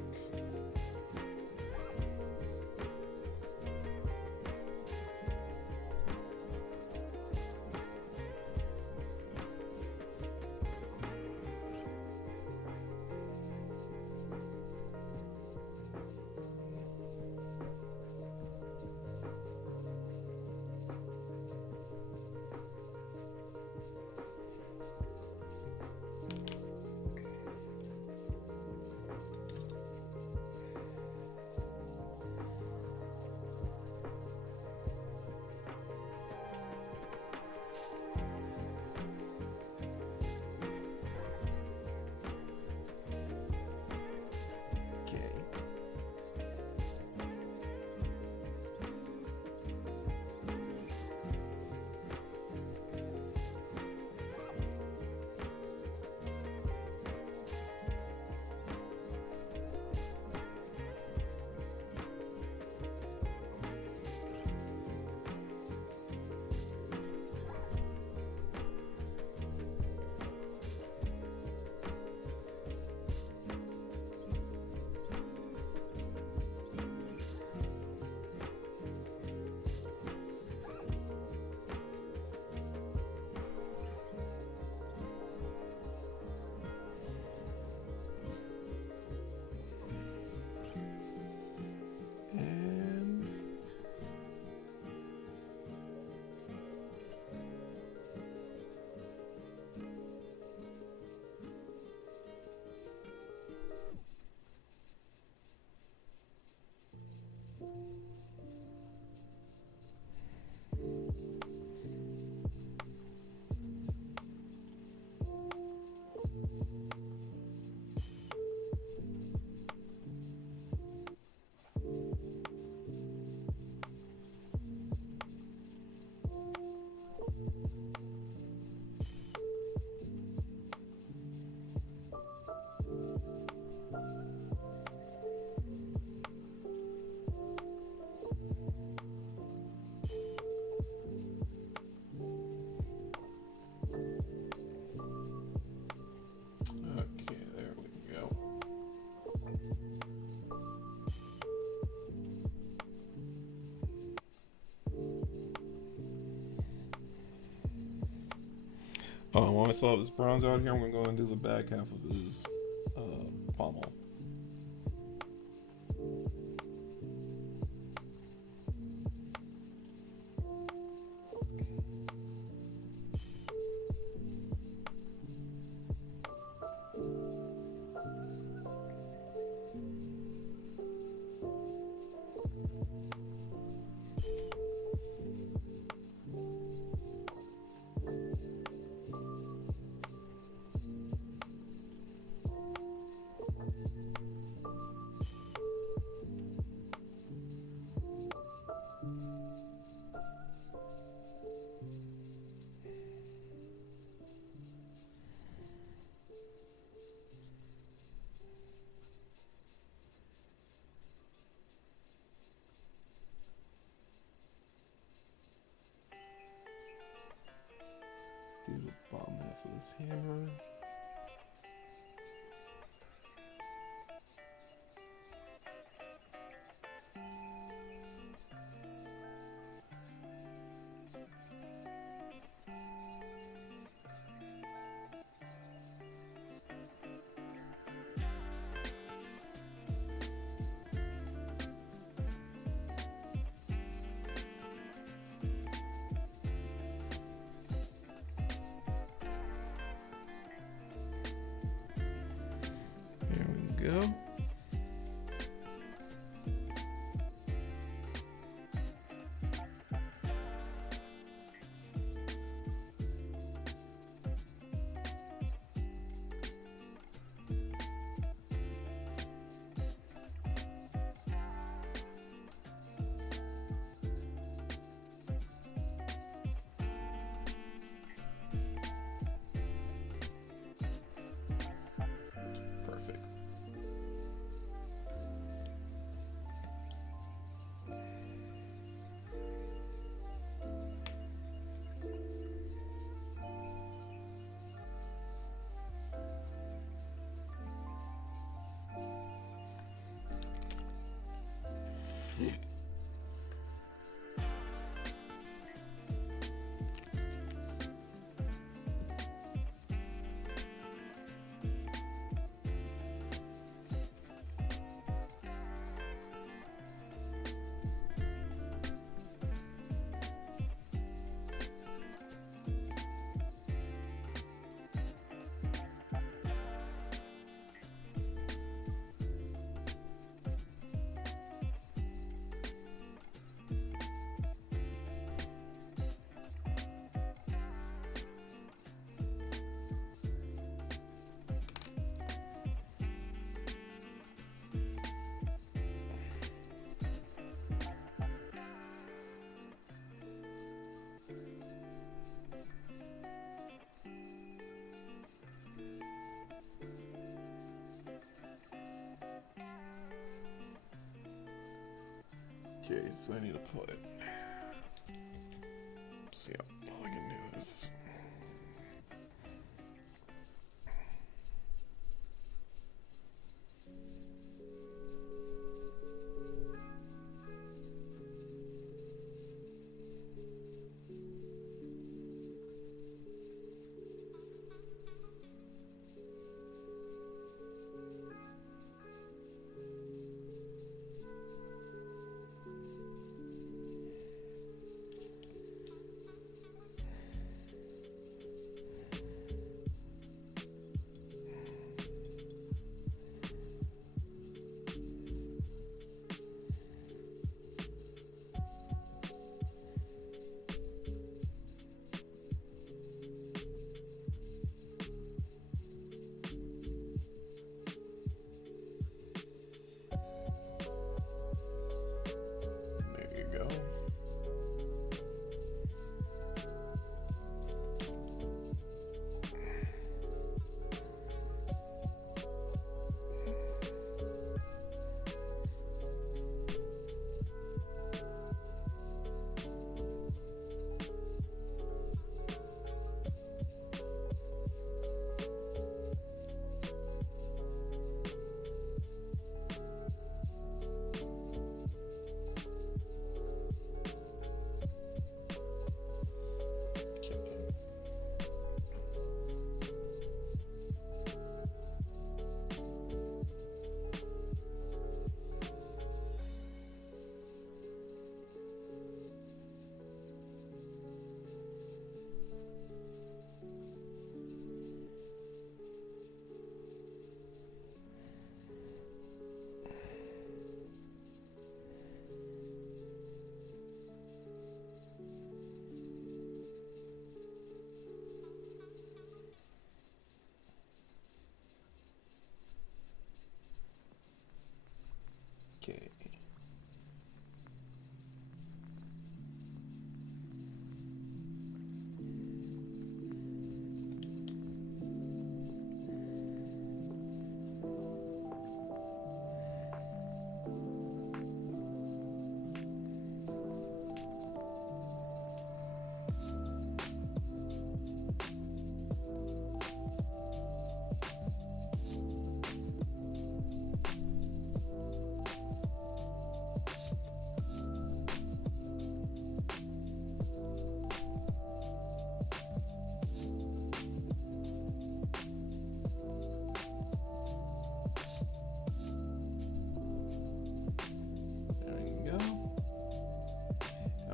While I still have his bronze out here, I'm going to go and do the back half of his pommel. Do the bottom half of this hammer. Go. Okay, so I need to put. So yeah, all I can do is.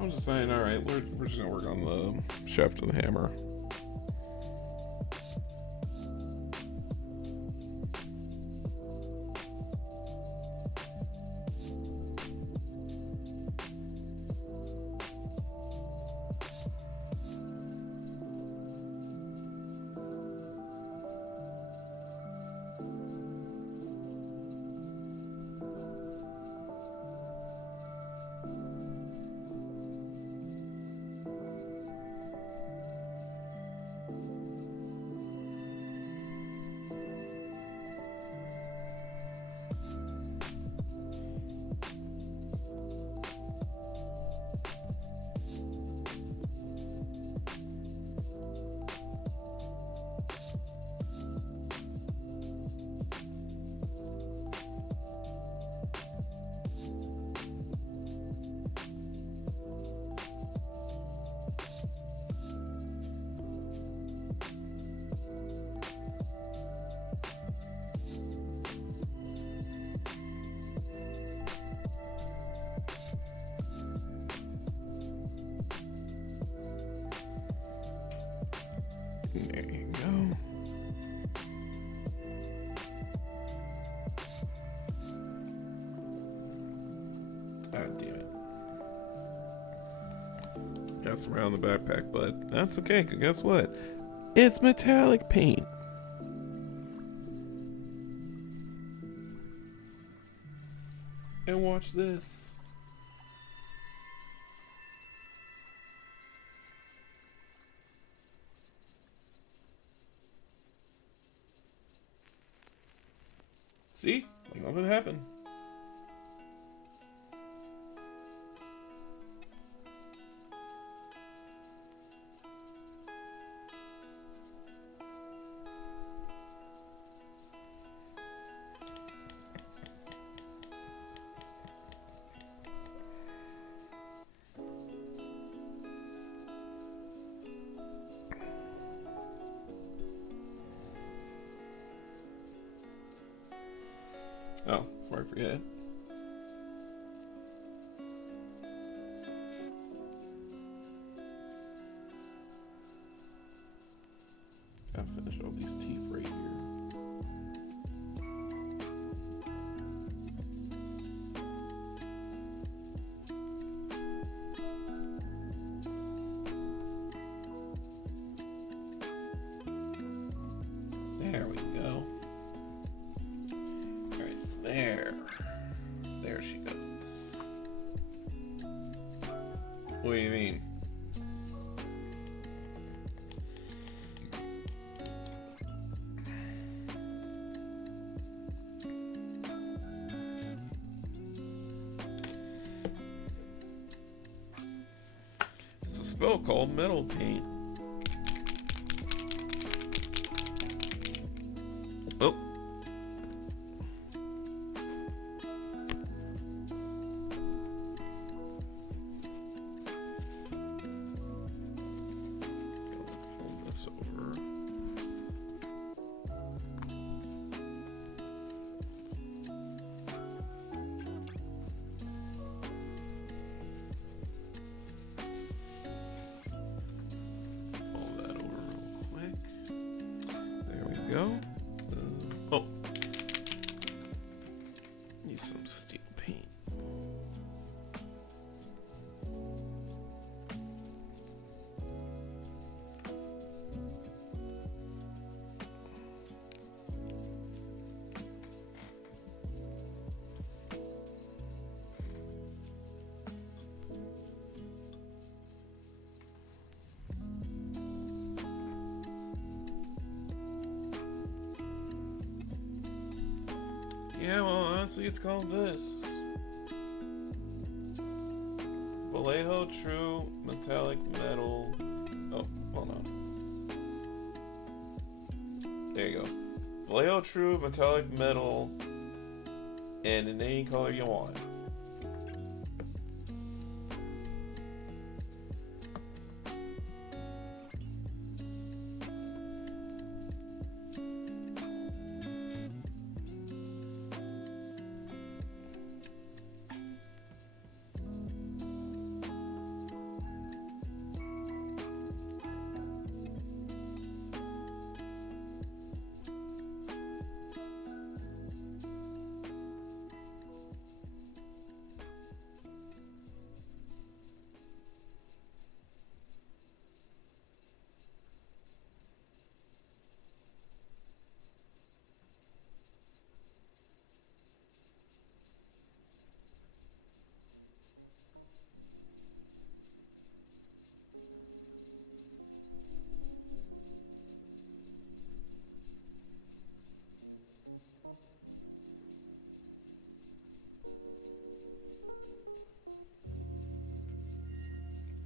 I'm just saying, alright, we're just gonna work on the shaft of the hammer. There you go. God damn it. Got some around the backpack, but that's okay, because guess what? It's metallic paint. And watch this. See? Like nothing happened. Oh, before I forget. Gotta finish all these teeth right here. There we go. There she goes. What do you mean? It's a spell called Metal Paint. Oh. Over. Fold that over real quick. There we go. Oh, need some steel paint. Yeah, well, honestly, it's called this. Vallejo True Metallic Metal. Oh, hold on. There you go. Vallejo True Metallic Metal. And in any color you want.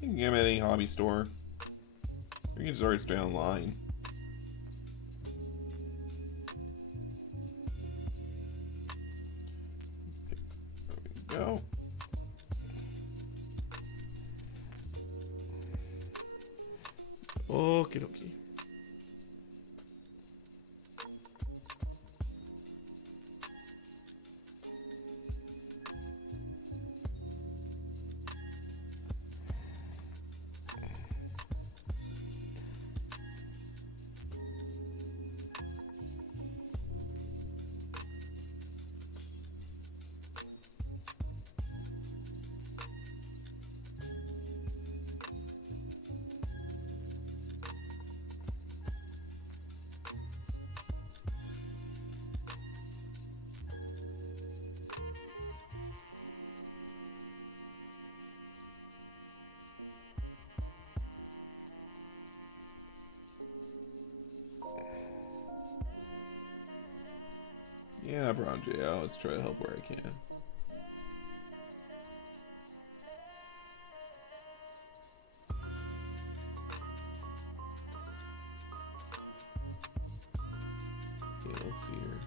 You can get them at any hobby store. You can just order straight online. Okay, there we go. Okie dokie. Yeah, Brown J. I'll always try to help where I can. Okay, let's see here.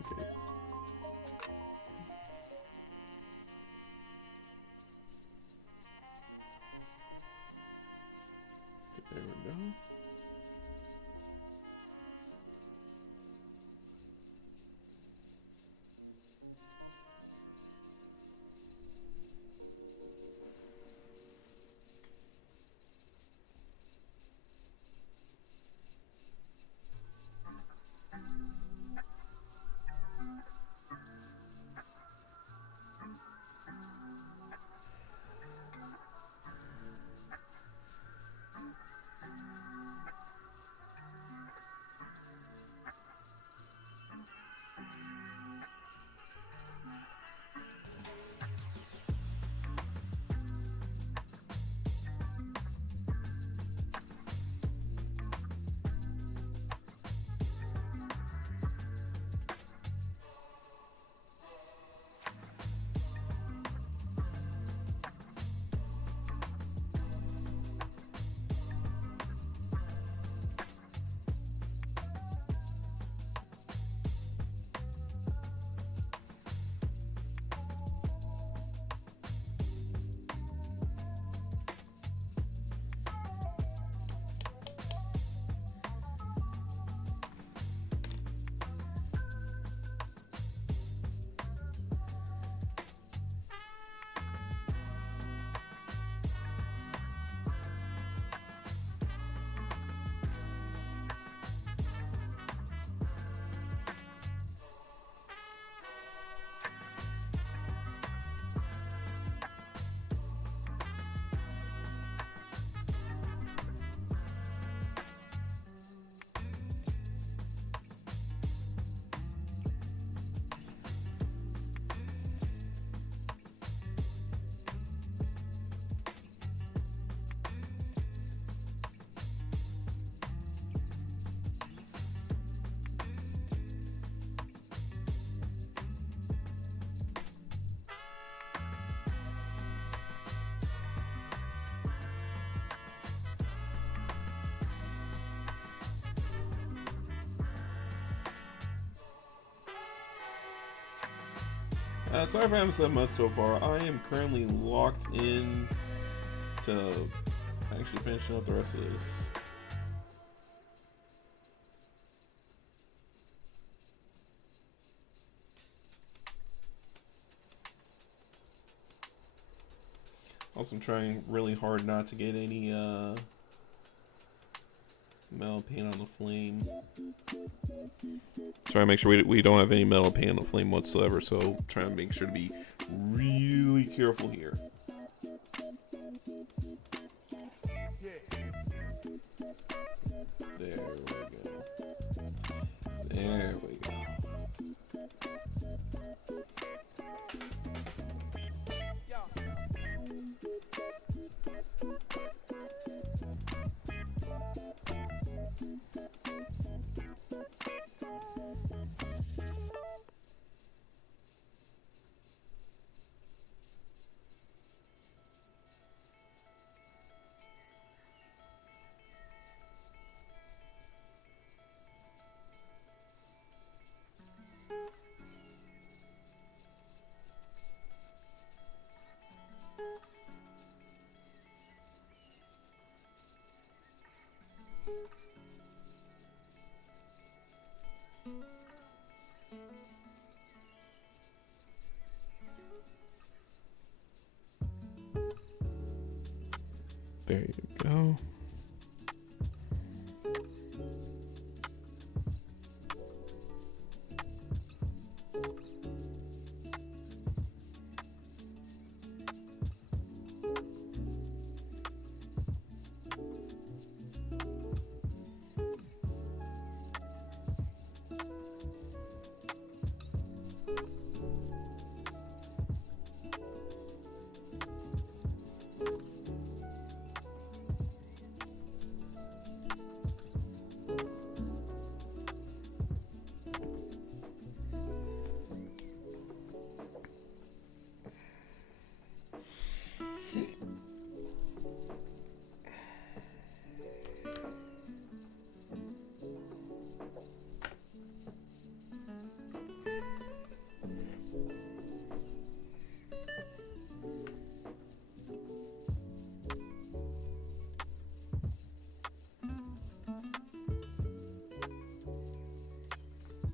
Okay. There we go. Sorry for having said much so far. I am currently locked in to actually finishing up the rest of this. Also, I'm trying really hard not to get any metal paint on the flame. Try to make sure we don't have any metal paint on the flame whatsoever, so try to make sure to be really careful here. There we go. There we go. There you go.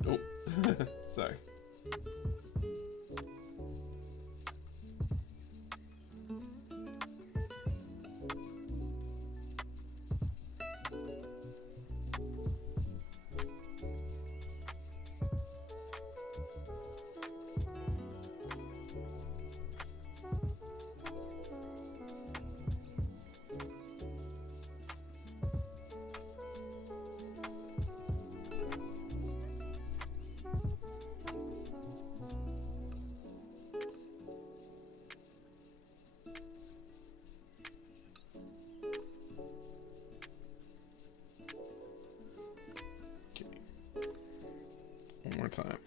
Oh, sorry. One more time.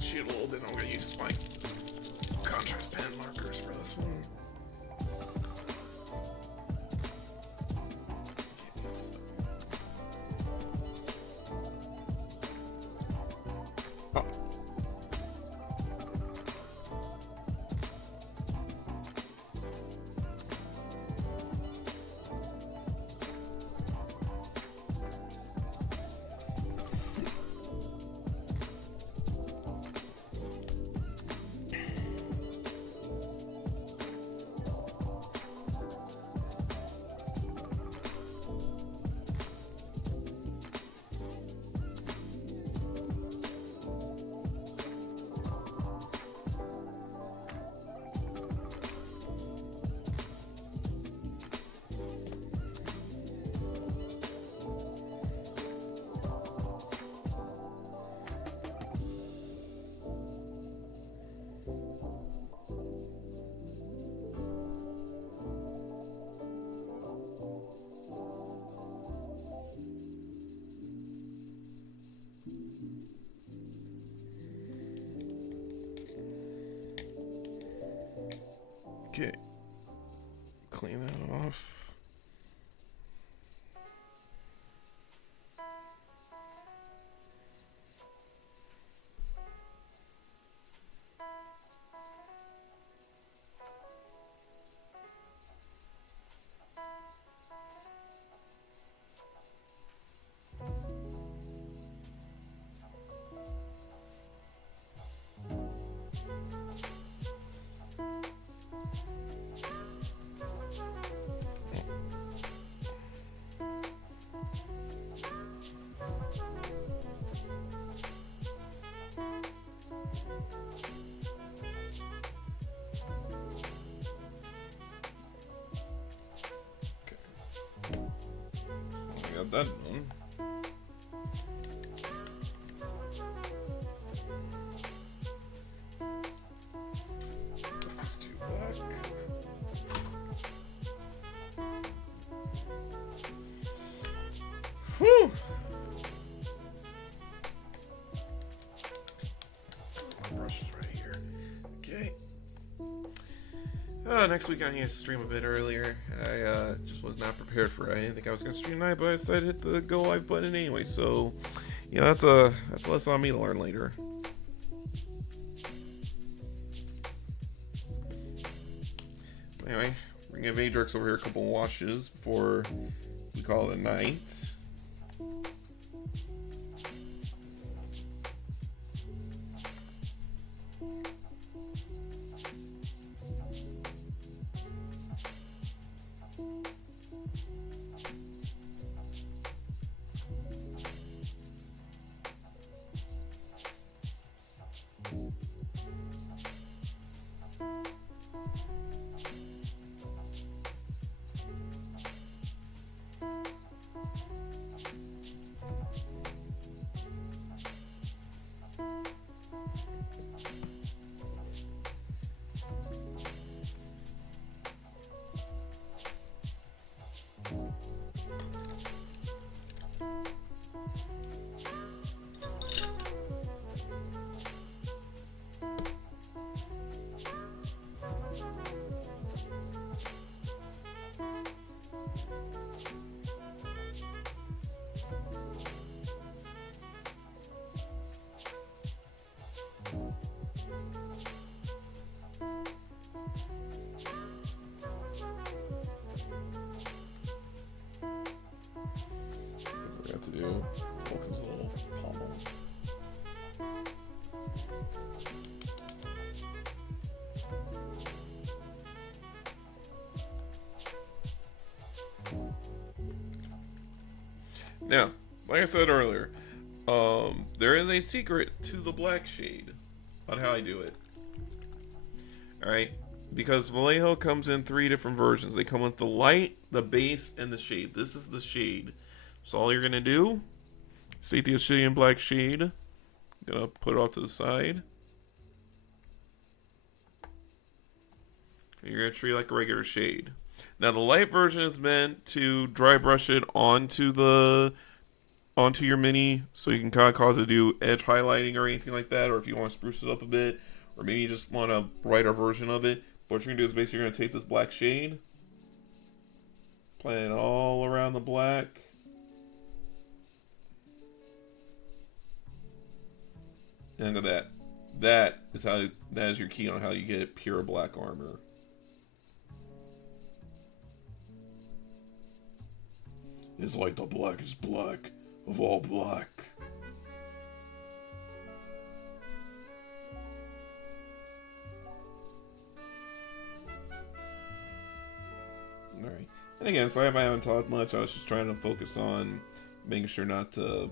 Cheat a little bit. I'm going to use my contrast pen markers for this one. Oh. Okay. Clean that off. Got that done. Let's do black. Whew! My brush is right here. Okay. Next week I need to stream a bit earlier. I just was not prepared for it. I didn't think I was going to stream tonight, but I decided to hit the go live button anyway. So, you know, that's a lesson on me to learn later. Anyway, we're going to give Adrax over here a couple washes before we call it a night. To do. Focus a little pommel. Now, like I said earlier, there is a secret to the black shade on how I do it. Alright? Because Vallejo comes in 3 different versions. They come with the light, the base, and the shade. This is the shade. So all you're going to do, take the Obsidian black shade, gonna put it off to the side. And you're going to treat it like a regular shade. Now the light version is meant to dry brush it onto your mini, so you can kind of cause it to do edge highlighting or anything like that, or if you want to spruce it up a bit, or maybe you just want a brighter version of it. But what you're going to do is basically you're going to take this black shade, plant it all around the black. And look at that. That is your key on how you get pure black armor. It's like the blackest black of all black. Alright. And again, sorry if I haven't talked much. I was just trying to focus on making sure not to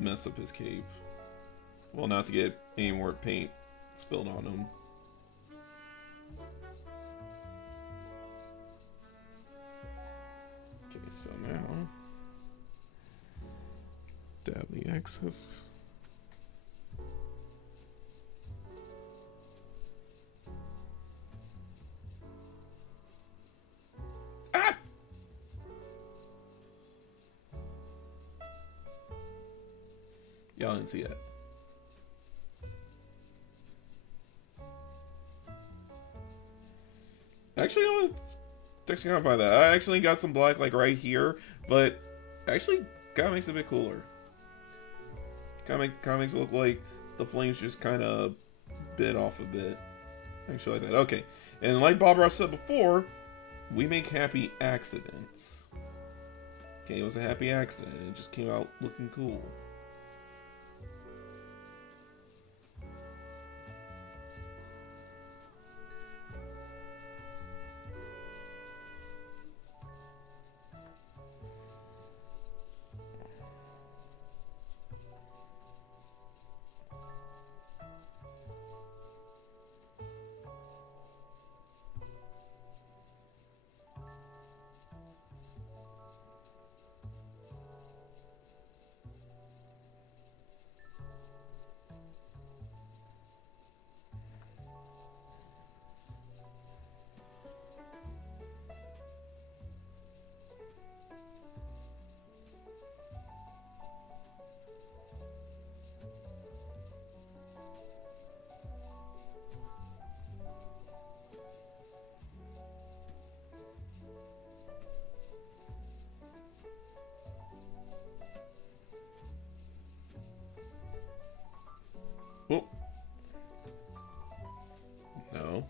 mess up his cape. Well, not to get any more paint spilled on him. Okay, so now dab the excess. Ah! Y'all didn't see that. Actually, I'm gonna buy that. I actually got some black like right here, but actually kind of makes it a bit cooler. Kind of makes it look like the flames just kind of bit off a bit. Actually, like that. Okay, and like Bob Ross said before, we make happy accidents. Okay, it was a happy accident. It just came out looking cool. Oh. No.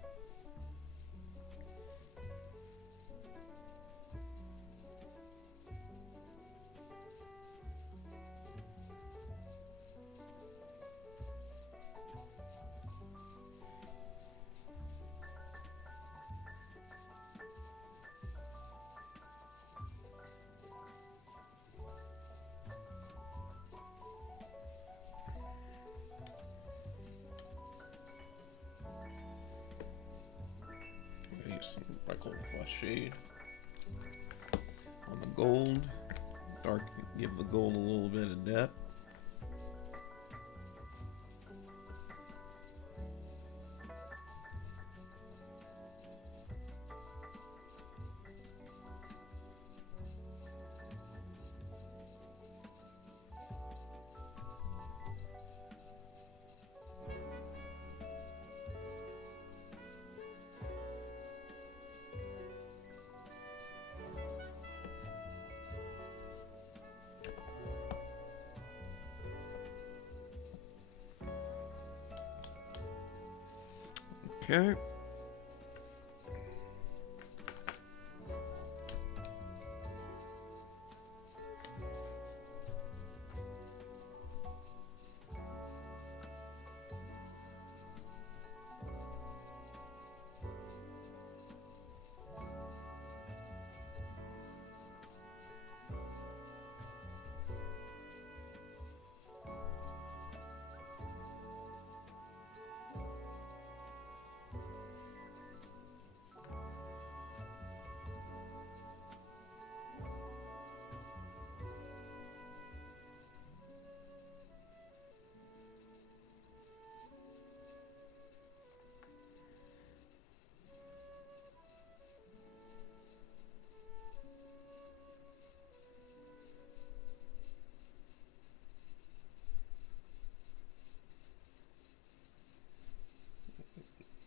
Use some Reikland Fleshshade on the gold. Dark, give the gold a little bit of depth. Okay.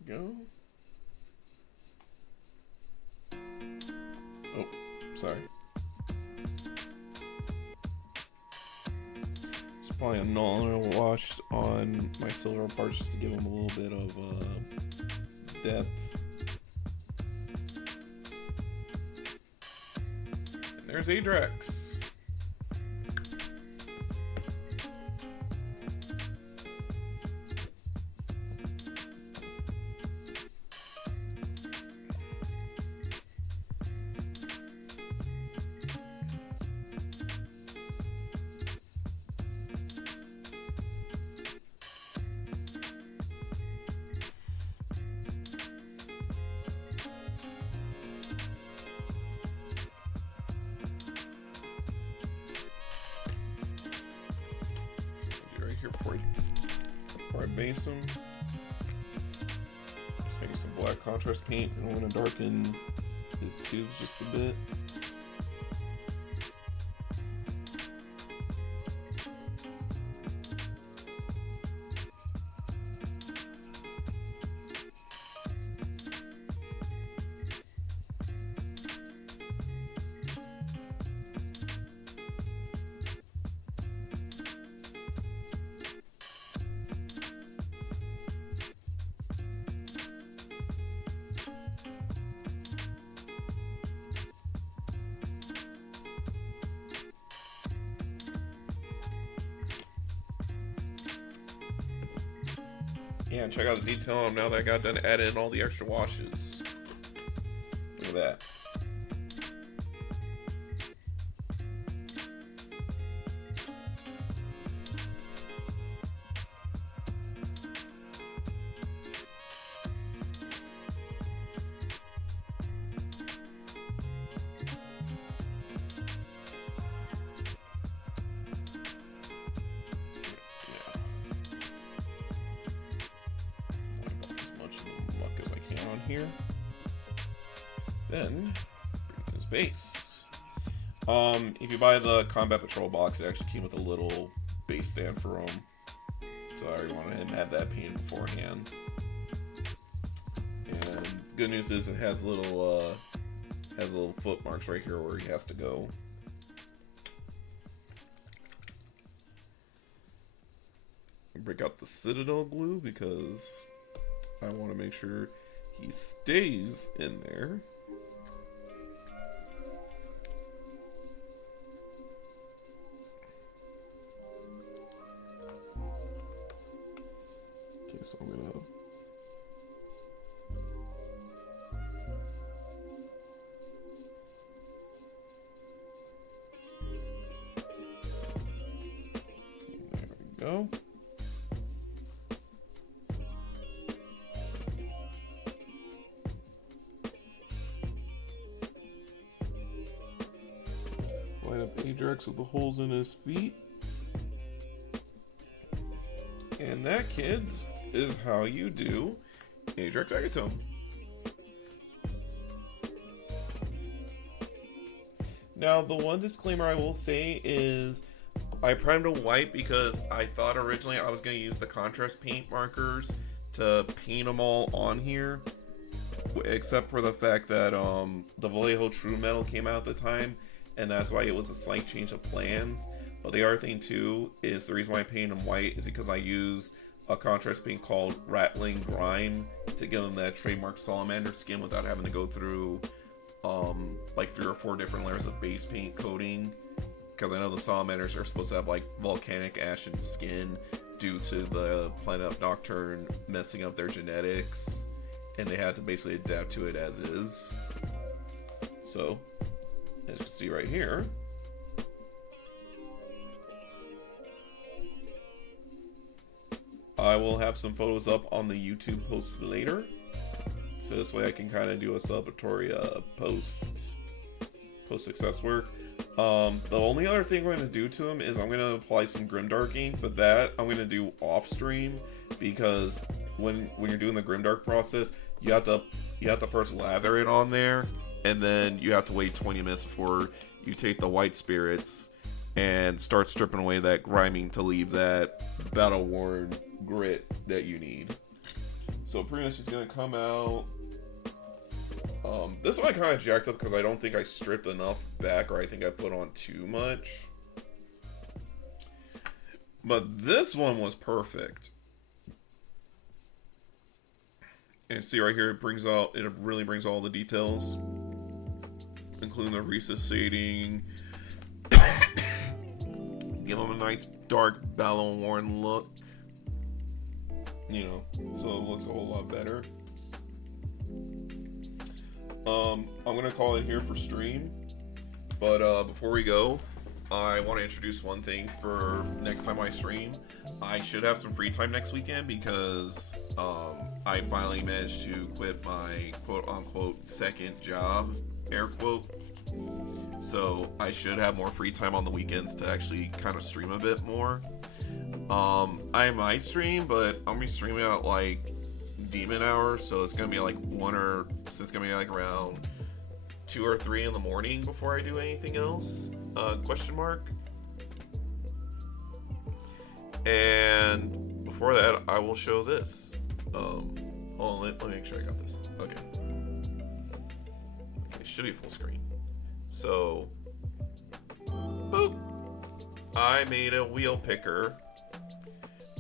Go. Oh, sorry. It's probably a null wash on my silver parts just to give them a little bit of depth. And there's Adrax. Here before I base them. Just making some black contrast paint, and I'm going to darken his tubes just a bit. Yeah, check out the detail on them now that I got done adding in all the extra washes. Look at that. Here. Then bring his base. If you buy the combat patrol box, it actually came with a little base stand for him. So I already wanted him to have that painted beforehand. And the good news is it has little foot marks right here where he has to go. Break out the Citadel glue because I want to make sure he stays in there. Okay, so I'm gonna there we go. Light up Adrax with the holes in his feet. And that, kids, is how you do Adrax Agatone. Now, the one disclaimer I will say is I primed him white because I thought originally I was going to use the contrast paint markers to paint them all on here. Except for the fact that the Vallejo True Metal came out at the time, and that's why it was a slight change of plans. But the other thing too is the reason why I painted him white is because I use a contrast paint called Rattling Grime to give him that trademark salamander skin without having to go through like 3 or 4 different layers of base paint coating. Because I know the salamanders are supposed to have like volcanic ashen skin due to the planet Nocturne messing up their genetics, and they had to basically adapt to it as is. So, as you can see right here, I will have some photos up on the YouTube post later, so this way I can kind of do a celebratory post success work. The only other thing we're going to do to him is I'm going to apply some Grimdark ink, but that I'm going to do off stream, because when you're doing the Grimdark process, you have to first lather it on there, and then you have to wait 20 minutes before you take the white spirits and start stripping away that griming to leave that battle-worn grit that you need. So pretty much it's going to come out. This one I kind of jacked up because I don't think I stripped enough back, or I think I put on too much. But this one was perfect. And see right here, it really brings all the details, including the resuscitating. Give them a nice dark battle-worn look, you know, so it looks a whole lot better. I'm gonna call it here for stream, but before we go, I want to introduce one thing for next time I stream. I should have some free time next weekend because I finally managed to quit my quote-unquote second job, air quote. So I should have more free time on the weekends to actually kind of stream a bit more. I might stream, but I'm gonna be streaming at like demon hours, so it's gonna be like it's gonna be like around 2 or 3 in the morning before I do anything else. Question mark. And before that, I will show this. Hold on, let me make sure I got this. Okay, should be full screen. So, boop. I made a wheel picker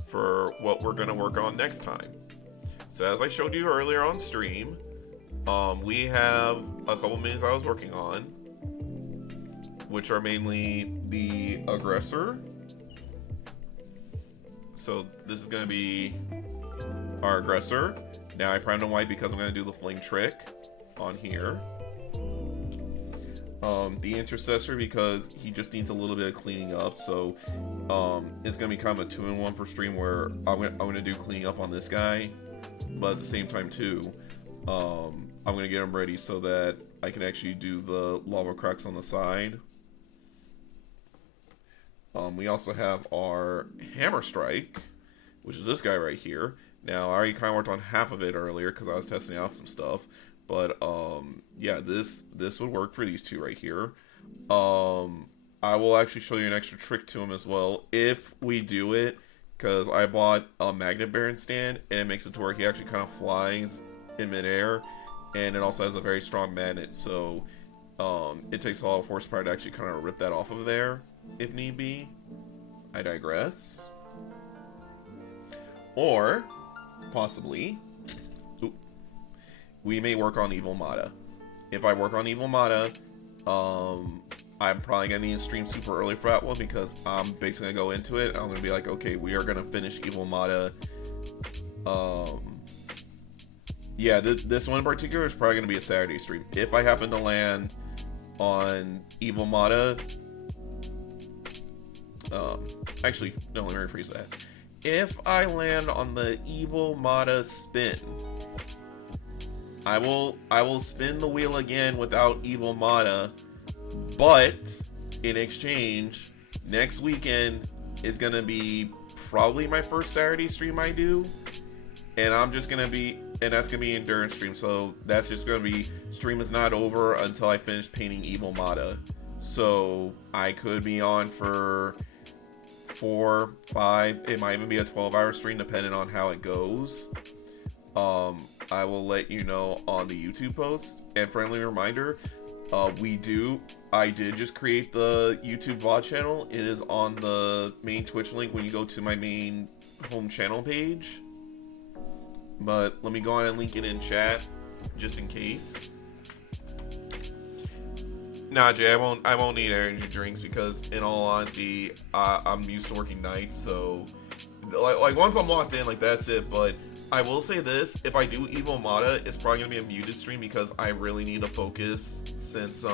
for what we're gonna work on next time. So as I showed you earlier on stream, we have a couple minis I was working on, which are mainly the aggressor. So this is gonna be our aggressor. Now I primed him white because I'm going to do the fling trick on here. The intercessor because he just needs a little bit of cleaning up, so it's gonna be kind of a 2-in-1 for stream where I'm gonna do cleaning up on this guy, but at the same time too, I'm gonna get him ready so that I can actually do the lava cracks on the side. We also have our hammer strike, which is this guy right here. Now I already kind of worked on half of it earlier because I was testing out some stuff. But, yeah, this would work for these two right here. I will actually show you an extra trick to him as well, if we do it, because I bought a Magnet Baron stand, and it makes it to where he actually kind of flies in midair, and it also has a very strong magnet, so, it takes a lot of horsepower to actually kind of rip that off of there, if need be. I digress. Or, possibly, we may work on Evil Mata. If I work on Evil Mata, I'm probably going to need to stream super early for that one because I'm basically going to go into it. I'm going to be like, okay, we are going to finish Evil Mata. Yeah, this one in particular is probably going to be a Saturday stream. If I happen to land on Evil Mata... actually, no, let me rephrase that. If I land on the Evil Mata spin... I will spin the wheel again without Evil Mata, but in exchange, next weekend is gonna be probably my first Saturday stream I do, and that's gonna be endurance stream. So that's just gonna be stream is not over until I finish painting Evil Mata. So I could be on for 4, 5. It might even be a 12-hour stream depending on how it goes. I will let you know on the YouTube post. And friendly reminder, I did just create the YouTube VOD channel. It is on the main Twitch link when you go to my main home channel page. But let me go on and link it in chat, just in case. Nah, Jay, I won't need energy drinks because, in all honesty, I'm used to working nights, so like once I'm locked in, like that's it. But I will say this, if I do Evil Mata, it's probably going to be a muted stream because I really need to focus since,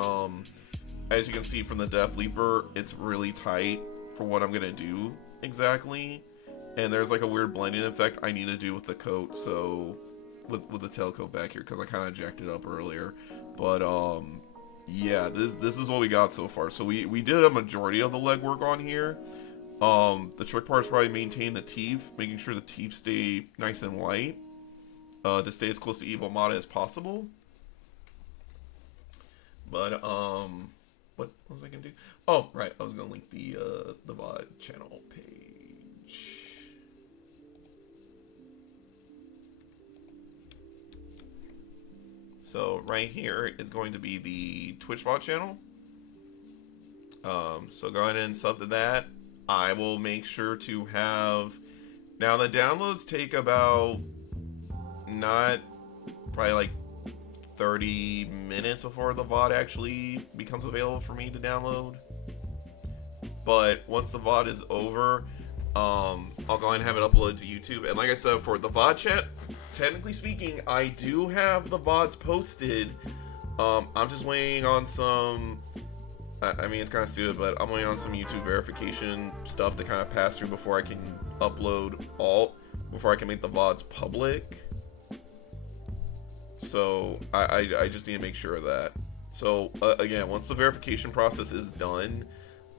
as you can see from the Death Leaper, it's really tight for what I'm going to do exactly. And there's like a weird blending effect I need to do with the coat, so, with the tail coat back here because I kind of jacked it up earlier. But, yeah, this is what we got so far. So we did a majority of the legwork on here. The trick part is probably maintain the teeth, making sure the teeth stay nice and white, to stay as close to Evil Mata as possible. But, what was I gonna do? Oh, right, I was gonna link the VOD channel page. So, right here is going to be the Twitch VOD channel. So go ahead and sub to that. I will make sure to have... Now, the downloads take about... probably like 30 minutes before the VOD actually becomes available for me to download. But once the VOD is over, I'll go ahead and have it uploaded to YouTube. And like I said, for the VOD chat, technically speaking, I do have the VODs posted. I'm just waiting on some... I mean, it's kind of stupid, but I'm waiting on some YouTube verification stuff to kind of pass through before I can upload before I can make the VODs public. So, I just need to make sure of that. So, again, once the verification process is done,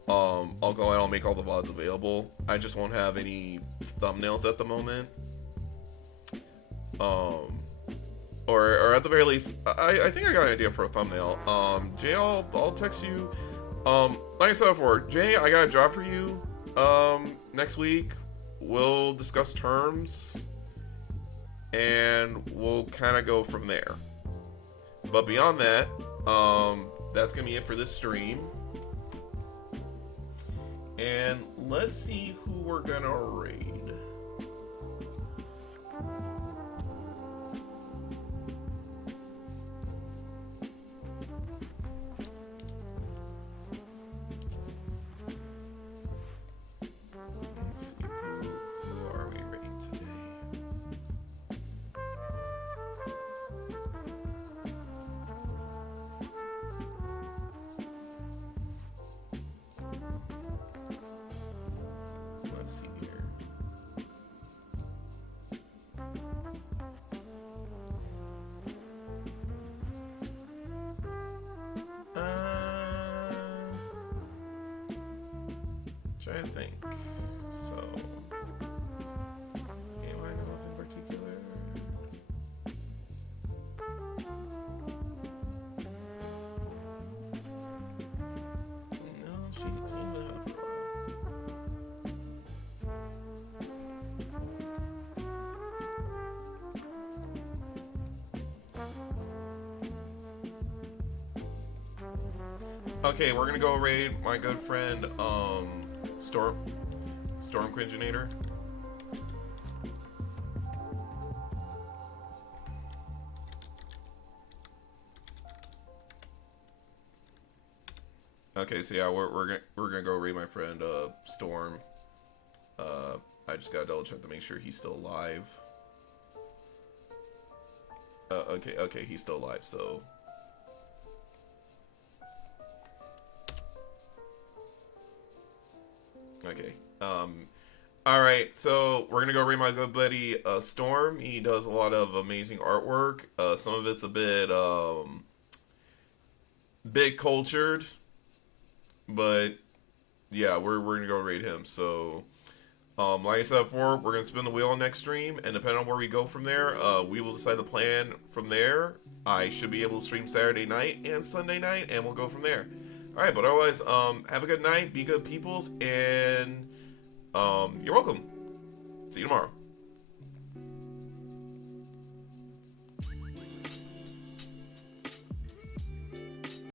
I'll go ahead and I'll make all the VODs available. I just won't have any thumbnails at the moment. Or at the very least, I think I got an idea for a thumbnail. Jay, I'll text you. Like I said before, Jay, I got a job for you. Next week, we'll discuss terms, and we'll kind of go from there. But beyond that, that's gonna be it for this stream. And let's see who we're gonna raid. Let's see, who are we raiding today? trying to think. So, game I know of in particular. No, she been out for a while. Okay, we're gonna go raid my good friend, Storm Quingenator. Okay, so yeah, we're gonna go raid my friend Storm. I just gotta double check to make sure he's still alive. Okay, he's still alive. So. Okay. Alright, so we're gonna go raid my good buddy Storm. He does a lot of amazing artwork. Some of it's a bit cultured, but yeah, we're gonna go raid him. So like I said before, we're gonna spin the wheel on next stream, and depending on where we go from there, we will decide the plan from there. I should be able to stream Saturday night and Sunday night, and we'll go from there. Alright, but otherwise, have a good night, be good peoples, and you're welcome. See you tomorrow.